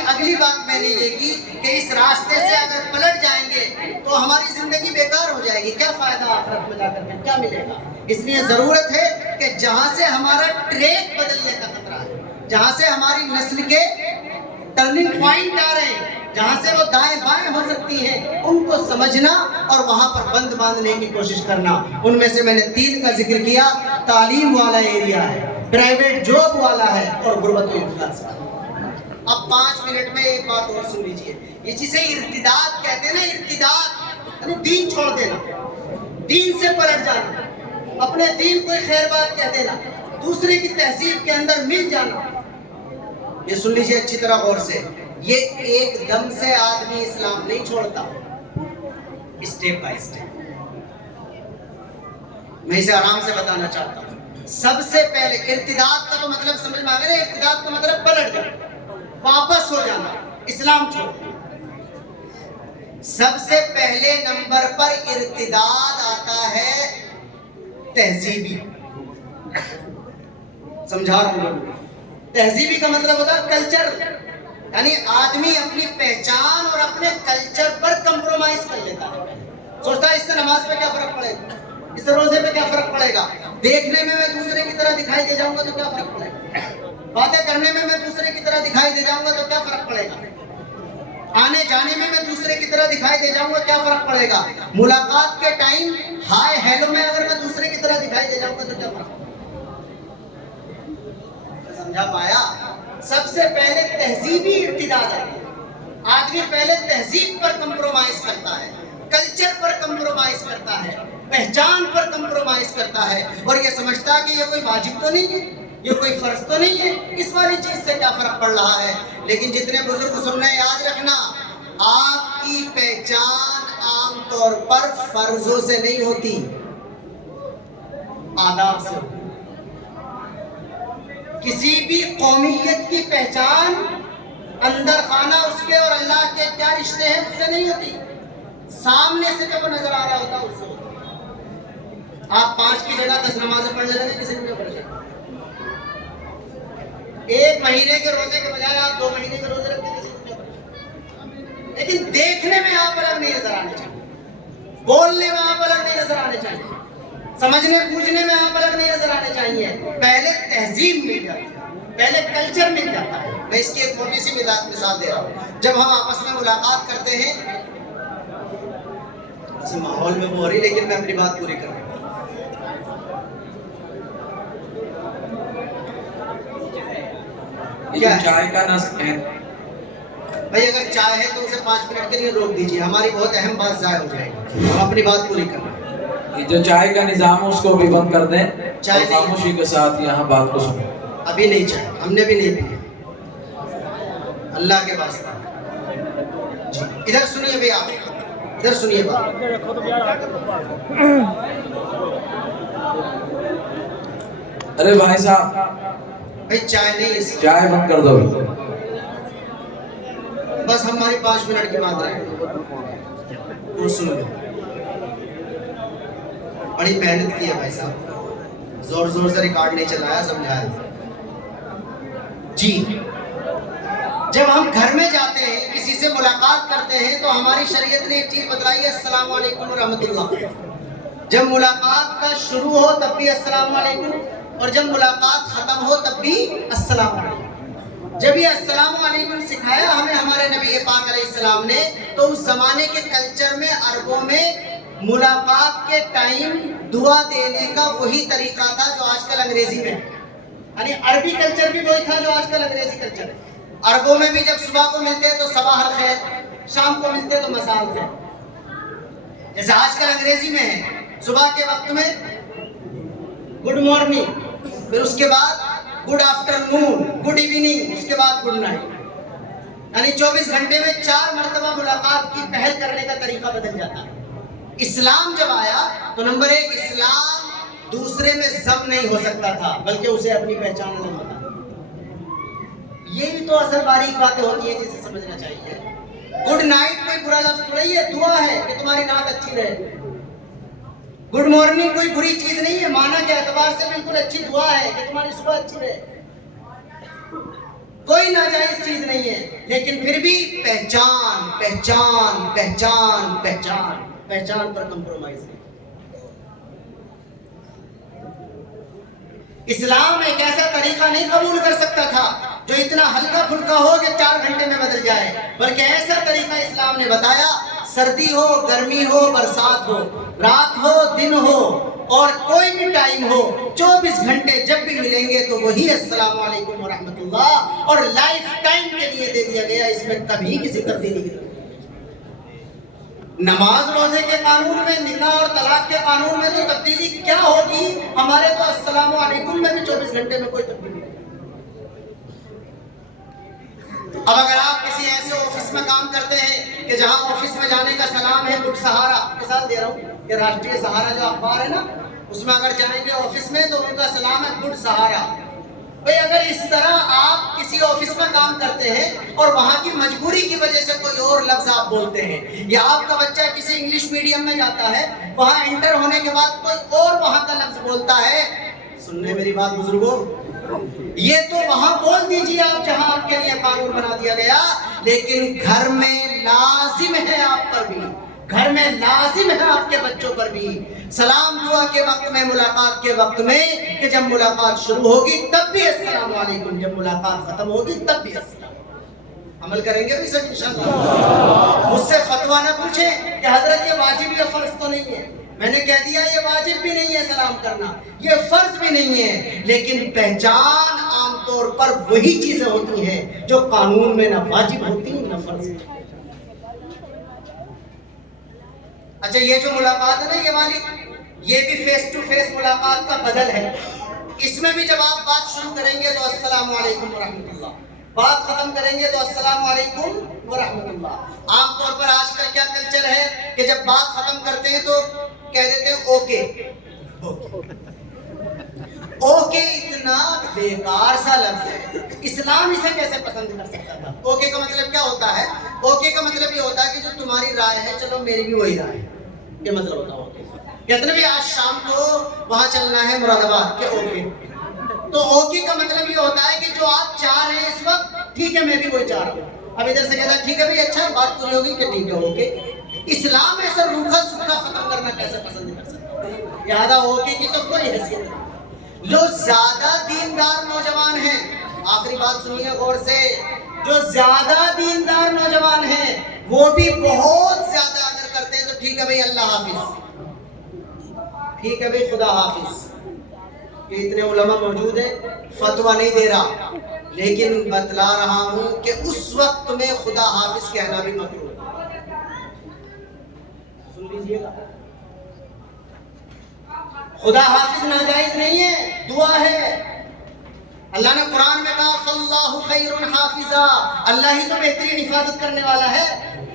اگلی بات میں نے یہ کی کہ اس راستے سے اگر پلٹ جائیں گے تو ہماری زندگی بیکار ہو جائے گی، کیا فائدہ آخرت میں جا کر کے کیا ملے گا؟ اس لیے ضرورت ہے کہ جہاں سے ہمارا ٹریک بدلنے کا خطرہ ہے، جہاں سے ہماری نسل کے ٹرننگ پوائنٹ آ رہے ہیں، جہاں سے وہ دائیں بائیں ہو سکتی ہیں، ان کو سمجھنا اور وہاں پر بند باندھنے کی کوشش کرنا۔ ان میں سے میں نے 3 کا ذکر کیا، تعلیم والا ایریا ہے، پرائیویٹ جاب والا ہے اور غربت و افلاس والا۔ اب 5 منٹ میں ایک بات اور سن لیجئے، یہ جسے ارتداد کہتے ہیں نا، ارتداد یعنی دین چھوڑ دینا، دین سے پلٹ جانا، اپنے دین کو خیر بات کہہ دینا، دوسرے کی تہذیب کے اندر مل جانا۔ یہ سن لیجئے اچھی طرح غور سے، یہ ایک دم سے آدمی اسلام نہیں چھوڑتا، اسٹیپ بائی اسٹیپ۔ میں اسے آرام سے بتانا چاہتا ہوں۔ سب سے پہلے ارتداد کا تو مطلب سمجھ میں آ گیا، ارتداد کا مطلب پلٹ جانا، واپس ہو جانا، اسلام چھوڑ۔ سب سے پہلے نمبر پر ارتداد آتا ہے تہذیبی، سمجھا رہا ہوں۔ تہذیبی کا مطلب ہوتا ہے کلچر، یعنی آدمی اپنی پہچان اور اپنے کلچر پر کمپرومائز کر لیتا ہے، سوچتا ہے اس سے نماز پہ کیا فرق پڑے گا، اس سے روزے پہ کیا فرق پڑے گا، دیکھنے میں دوسرے کی طرح دکھائی دے جاؤں گا تو کیا فرق پڑے گا، باتیں کرنے میں دوسرے کی طرح دکھائی دے جاؤں گا تو کیا فرق پڑے گا۔ آنے جانے میں دوسرے کی طرح دکھائی دے جاؤں گا، کیا فرق پڑے گا؟ ملاقات کے ٹائم ہائے ہیلو میں اگر میں دوسرے کی طرح دکھائی دے جاؤں گا تو کیا فرق پڑے گا؟ سمجھا پایا؟ سب سے پہلے تہذیبی ارتداد ہے. آدمی پہلے تہذیب پر کمپرومائز کرتا ہے، کلچر پر کمپرومائز کرتا ہے، پہچان پر کمپرومائز کرتا ہے، اور یہ سمجھتا ہے کہ یہ کوئی واجب تو نہیں ہے، یہ کوئی فرض تو نہیں ہے، اس والی چیز سے کیا فرق پڑ رہا ہے. لیکن جتنے بزرگ سننا ہے، یاد رکھنا، آپ کی پہچان عام طور پر فرضوں سے نہیں ہوتی، آداب سے ہوتی. کسی بھی قومیت کی پہچان اندر خانہ اس کے اور اللہ کے کیا رشتے ہیں اس سے نہیں ہوتی، سامنے سے جو نظر آ رہا ہوتا اس سے ہوتی. آپ 5 کی جگہ 10 نمازیں پڑھنے لگے، کسی نے پڑھ لیا. 1 مہینے کے روزے کے بجائے آپ 2 مہینے کے روزے رکھتے، کسی نے پڑھ لیا. لیکن دیکھنے میں آپ الگ نہیں نظر آنے چاہیے، بولنے میں آپ الگ نہیں نظر آنے چاہیے، سمجھنے بوجھنے میں آپ الگ نہیں نظر آنے چاہیے. پہلے تہذیب مل جاتی ہے، پہلے کلچر مل جاتا ہے. میں اس کی ایک موٹی سی مثال دے رہا ہوں. جب ہم آپس میں ملاقات کرتے ہیں، ایسے ماحول میں ہو رہی، لیکن میں اپنی بات پوری کر رہا ہوں. کیا چائے کا نسق ہے بھائی؟ اگر چائے ہے تو اسے 5 منٹ کے لیے روک دیجیے، ہماری بہت اہم بات ضائع ہو جائے گی. ہم اپنی بات پوری کر رہے ہیں. کہ جو چائے کا نظام ہے اس کو بھی بند کر دیں چائے اور خاموشی کے ساتھ یہاں بات کو سنیں. ابھی نہیں چائے، ہم نے بھی نہیں پی، اللہ کے واسطہ. جی ادھر سنیے بھائی، آپ ادھر سنیے بات. ارے بھائی صاحب، بھائی چائے نہیں، اس چائے بند کر دو. بس ہماری 5 منٹ کی بات رہے وہ سن لو. بڑی محنت کی ہے بھائی صاحب، زور زور سے ریکارڈ نہیں چلایا، سمجھایا. جی جب ہم گھر میں جاتے ہیں، کسی سے ملاقات کرتے ہیں، تو ہماری شریعت نے ایک چیز بتلائی ہے، السلام علیکم ورحمۃ اللہ. جب ملاقات کا شروع ہو تب بھی السلام علیکم، اور جب ملاقات ختم ہو تب بھی السلام علیکم. جب یہ السلام علیکم سکھایا ہمیں ہمارے نبی پاک علیہ السلام نے، تو اس زمانے کے کلچر میں، عربوں میں ملاقات کے ٹائم دعا دینے کا وہی طریقہ تھا جو آج کل انگریزی میں ہے. یعنی عربی کلچر بھی وہی تھا جو آج کل انگریزی کلچر ہے. عربوں میں بھی جب صبح کو ملتے تو صباح الخیر، شام کو ملتے تو مساء الخیر. جیسے آج کل انگریزی میں ہے، صبح کے وقت میں گڈ مارننگ، پھر اس کے بعد گڈ آفٹر نون، گڈ ایوننگ، اس کے بعد گڈ نائٹ. یعنی 24 گھنٹے میں 4 مرتبہ ملاقات کی پہل کرنے کا طریقہ بدل جاتا ہے. اسلام جب آیا تو نمبر 1، اسلام دوسرے میں ضم نہیں ہو سکتا تھا، بلکہ اسے اپنی پہچان نہیں ہوتا. یہ بھی تو اصل باریک باتیں ہوتی ہیں جسے سمجھنا چاہیے. گڈ نائٹ کوئی برا لفظ تھوڑی ہے، دعا ہے کہ تمہاری رات اچھی رہے. گڈ مارننگ کوئی بری چیز نہیں ہے، معنی کے اعتبار سے بالکل اچھی دعا ہے کہ تمہاری صبح اچھی رہے. کوئی ناجائز چیز نہیں ہے، لیکن پھر بھی پہچان پہچان پہچان پہچان پہچان پر کمپرومائز نہیں. اسلام ایک ایسا طریقہ نہیں قبول کر سکتا تھا جو اتنا ہلکا پھلکا ہو کہ 4 گھنٹے میں بدل جائے، بلکہ ایسا طریقہ اسلام نے بتایا، سردی ہو، گرمی ہو، برسات ہو، رات ہو، دن ہو، اور کوئی بھی ٹائم ہو، 24 گھنٹے جب بھی ملیں گے تو وہی السلام علیکم ورحمۃ اللہ، اور لائف ٹائم کے لیے دے دیا گیا. اس میں کبھی کسی تبدیلی کی ضرورت نہیں. نماز روزے کے قانون میں، نکاح اور طلاق کے قانون میں تو تبدیلی کیا ہوگی؟ ہمارے تو السلام علیکم میں بھی 24 گھنٹے میں کوئی تبدیلی نہیں. اب اگر آپ کسی ایسے آفس میں کام کرتے ہیں کہ جہاں آفس میں جانے کا سلام ہے گڈ سہارا، مثال دے رہا ہوں کہ راشٹریہ سہارا جو اخبار ہے نا، اس میں اگر جائیں گے آفس میں تو ان کا سلام ہے گڈ سہارا. بھئی اگر اس طرح آپ کسی آفس میں کام کرتے ہیں اور وہاں کی مجبوری کی وجہ سے کوئی اور لفظ آپ بولتے ہیں، یا آپ کا بچہ کسی انگلش میڈیم میں جاتا ہے، وہاں انٹر ہونے کے بعد کوئی اور وہاں کا لفظ بولتا ہے، سننے میری بات بزرگوں، یہ تو وہاں بول دیجیے آپ جہاں آپ کے لیے قانون بنا دیا گیا، لیکن گھر میں لازم ہے آپ پر بھی، گھر میں لازم ہے آپ کے بچوں پر بھی، سلام دعا کے وقت میں، ملاقات کے وقت میں، کہ جب ملاقات شروع ہوگی تب بھی السلام علیکم، جب ملاقات ختم ہوگی تب بھی السلام. عمل کریں گے بھی سب انشاءاللہ. مجھ سے فتویٰ نہ پوچھیں کہ حضرت یہ واجب یا فرض تو نہیں ہے. میں نے کہہ دیا یہ واجب بھی نہیں ہے سلام کرنا, یہ فرض بھی نہیں ہے, لیکن پہچان عام طور پر وہی چیزیں ہوتی ہیں جو قانون میں نہ واجب ہوتی ہیں نہ فرض. اچھا یہ جو ملاقات ہے نا یہ والی, یہ بھی فیس ٹو فیس ملاقات کا بدل ہے. اس میں بھی جب آپ بات شروع کریں گے تو السلام علیکم ورحمۃ اللہ, بات ختم کریں گے تو السلام علیکم ورحمۃ اللہ. عام طور پر آج کا کیا کلچر ہے کہ جب بات ختم کرتے ہیں تو کہہ دیتے ہیں اوکے. اوکے اتنا بیکار سا لفظ ہے, اسلام اسے کیسے پسند کر سکتا تھا؟ اوکے کا مطلب کیا ہوتا ہے؟ اوکے کا مطلب یہ ہوتا ہے کہ جو تمہاری رائے ہے چلو میری بھی وہی رائے ہے, یہ مطلب ہوتا ہے اوکے. کہتے بھی آج شام کو وہاں چلنا ہے مراد آباد کے اوکے. تو اوکے کا مطلب یہ ہوتا ہے کہ جو آپ چاہ رہے ہیں اس وقت ٹھیک ہے میں بھی وہی چاہ رہا ہوں. اب ادھر سے کہتا ہے ٹھیک ہے بھائی اچھا بات پوری ہوگی کہ ٹھیک ہے اوکے. اسلام ایسا روکھا سوکھا ختم کرنا کیسے پسند کر سکتا ہے؟ لہٰذا اوکے کی تو کوئی حیثیت نہیں. جو زیادہ دیندار نوجوان ہیں, آخری بات سنیے غور سے, جو زیادہ دیندار نوجوان ہیں وہ بھی بہت زیادہ اگر کرتے ہیں تو ٹھیک ہے بھائی اللہ حافظ, ٹھیک ہے بھائی خدا حافظ. کہ اتنے علماء موجود ہیں, فتویٰ نہیں دے رہا لیکن بتلا رہا ہوں کہ اس وقت میں خدا حافظ کہنا بھی مکروہ ہے. سن لیجیے گا, خدا حافظ ناجائز نہیں ہے, دعا ہے. اللہ نے قرآن میں کہا فاللہ خیر حافظا, اللہ ہی تو بہترین حفاظت کرنے والا ہے.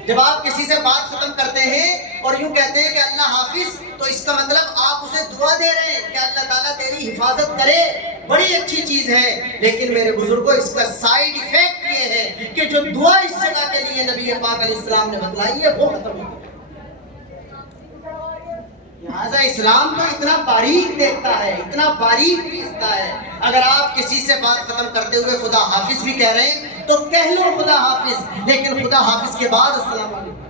جب آپ کسی سے بات ختم کرتے ہیں اور یوں کہتے ہیں کہ اللہ حافظ, تو اس کا مطلب آپ اسے دعا دے رہے ہیں کہ اللہ تعالیٰ تیری حفاظت کرے. بڑی اچھی چیز ہے, لیکن میرے بزرگوں اس کا سائیڈ ایفیکٹ یہ ہے کہ جو دعا اس جگہ کے لیے نبی پاک علیہ السلام نے بتلائی ہے وہ ختم ہو گئی. لہٰذا اسلام تو اتنا باریک دیکھتا ہے, اتنا باریک پیستا ہے. اگر آپ کسی سے بات ختم کرتے ہوئے خدا حافظ بھی کہہ رہے ہیں تو کہہ لو خدا حافظ, لیکن خدا حافظ کے بعد السلام علیکم.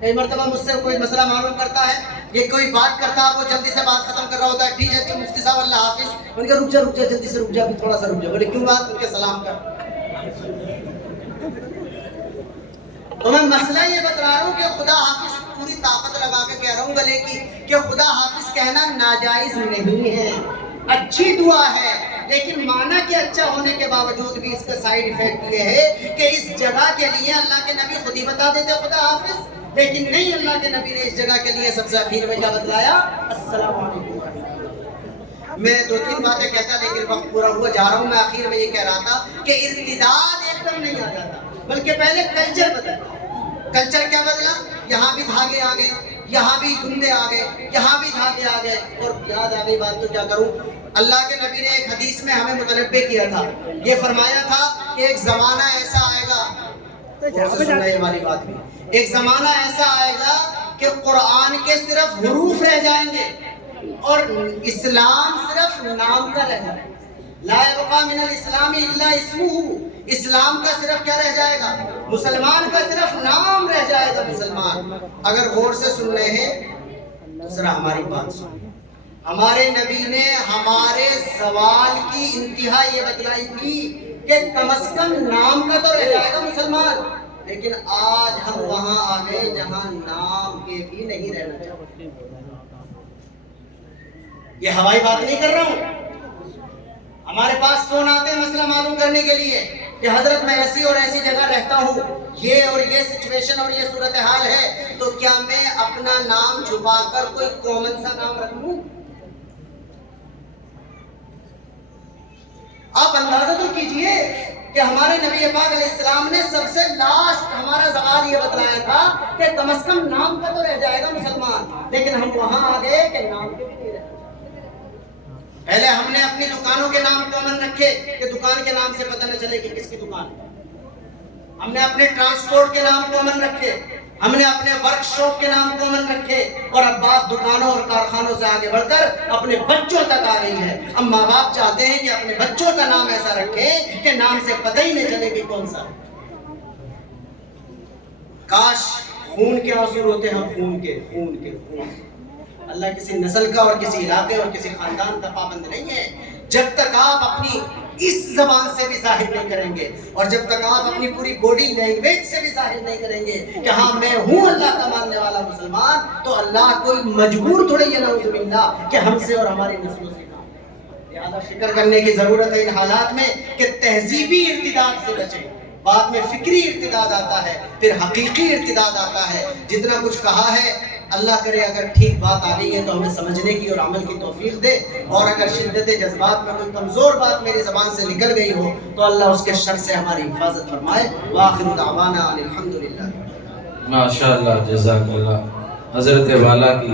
کئی مرتبہ مجھ سے کوئی مسئلہ معلوم کرتا ہے, یہ کوئی بات کرتا ہے, وہ جلدی سے بات ختم کر رہا ہوتا ہے, ٹھیک ہے مفتی صاحب اللہ حافظ. ان کے رک جا جلدی سے رک جا, تھوڑا سا رک جا. بولے کیوں بات؟ ان کے سلام کر. تو میں مسئلہ یہ بتا رہا ہوں کہ خدا حافظ پوری طاقت لگا کے کہہ رہا ہوں گلے کی کہ خدا حافظ کہنا ناجائز نہیں ہے, اچھی دعا ہے, لیکن معنی کہ اچھا ہونے کے باوجود بھی اس کا سائیڈ ایفیکٹ یہ ہے کہ اس جگہ کے لیے اللہ کے نبی خود ہی بتا دیتے خدا حافظ, لیکن نہیں, اللہ کے نبی نے اس جگہ کے لیے سب سے اخیر میں کیا بتلایا؟ السلام علیکم. میں 2-3 باتیں کہتا لیکن وقت پورا ہوا جا رہا ہوں. میں آخر میں یہ کہہ رہا تھا کہ ارتداد ایک دم نہیں آ جاتا, بلکہ پہلے کلچر بدلا. کلچر کیا بدلا؟ یہاں بھی دھاگے آ گئے, یہاں بھی دھندے آ گئے, یہاں بھی دھاگے آ گئے, اور یاد آ گئی بات تو کیا کروں. اللہ کے نبی نے ایک حدیث میں ہمیں متنبہ کیا تھا, یہ فرمایا تھا کہ ایک زمانہ ایسا آئے گا, سننا یہ والی بات بھی, ایک زمانہ ایسا آئے گا کہ قرآن کے صرف حروف رہ جائیں گے اور اسلام صرف نام کا رہ جائے گا. لا يبقى من الاسلام الا اسمه, اسلام کا صرف کیا رہ جائے گا؟ مسلمان کا صرف نام رہ جائے گا, مسلمان. اگر غور سے سن رہے ہیں تو ذرا ہماری بات سن. ہمارے نبی نے ہمارے سوال کی انتہا یہ بتلائی تھی کہ کم از کم نام کا تو رہ جائے گا مسلمان, لیکن آج ہم وہاں آ گئے جہاں نام کے بھی نہیں رہنا چاہتے. یہ ہوائی بات نہیں کر رہا ہوں. ہمارے پاس فون آتے ہیں مسئلہ معلوم کرنے کے لیے کہ حضرت میں ایسی اور ایسی جگہ رہتا ہوں, یہ اور یہ سچویشن اور یہ صورتحال ہے, تو کیا میں اپنا نام چھپا کر کوئی کامن سا نام رکھ لوں؟ آپ اندازہ تو کیجئے کہ ہمارے نبی پاک علیہ السلام نے سب سے لاسٹ ہمارا سوال یہ بتلایا تھا کہ کم از کم نام کا تو رہ جائے گا مسلمان, لیکن ہم وہاں آ گئے کہ نام کے بھی نہیں رہے. پہلے ہم نے اپنی دکانوں کے نام کامن رکھے کہ دکان کے نام سے پتہ نہ چلے کہ کس کی دکان ہے. ہم نے اپنے ٹرانسپورٹ کے نام کامن رکھے, ہم نے اپنے ورک شاپ کے نام کامن رکھے, اور اب بات دکانوں اور کارخانوں سے آگے بڑھ کر اپنے بچوں تک آ گئی ہے. اب ماں باپ چاہتے ہیں کہ اپنے بچوں کا نام ایسا رکھیں کہ نام سے پتہ ہی نہیں چلے کہ کون سا. کاش خون کے آنسو ہوتے ہیں, خون کے. اللہ کسی نسل کا اور کسی علاقے اور کسی خاندان کا پابند نہیں ہے. جب تک آپ اپنی اس زبان سے بھی ظاہر نہیں کریں گے، اور جب تک آپ اپنی پوری باڈی لینگویج سے بھی ظاہر نہیں کریں گے کہ ہاں میں ہوں اللہ کا ماننے والا مسلمان، تو اللہ کوئی مجبور تھوڑی ہے نعوذ باللہ کہ ہم سے اور ہماری نسلوں سے کام کرے۔ لہذا فکر کرنے کی ضرورت ہے ان حالات میں کہ تہذیبی ارتداد سے بچیں۔ بعد میں فکری ارتداد آتا ہے، پھر حقیقی ارتداد آتا ہے۔ جتنا کچھ کہا ہے اللہ کرے اگر ٹھیک بات آ رہی ہے تو ہمیں سمجھنے کی اور عمل کی توفیق دے، اور اگر شدت جذبات میں کوئی کمزور بات میری زبان سے نکل گئی ہو تو اللہ اس کے شر سے ہماری حفاظت فرمائے۔ وآخر دعوانا الحمدللہ۔ ماشاءاللہ، جزاک اللہ۔ حضرت والا کی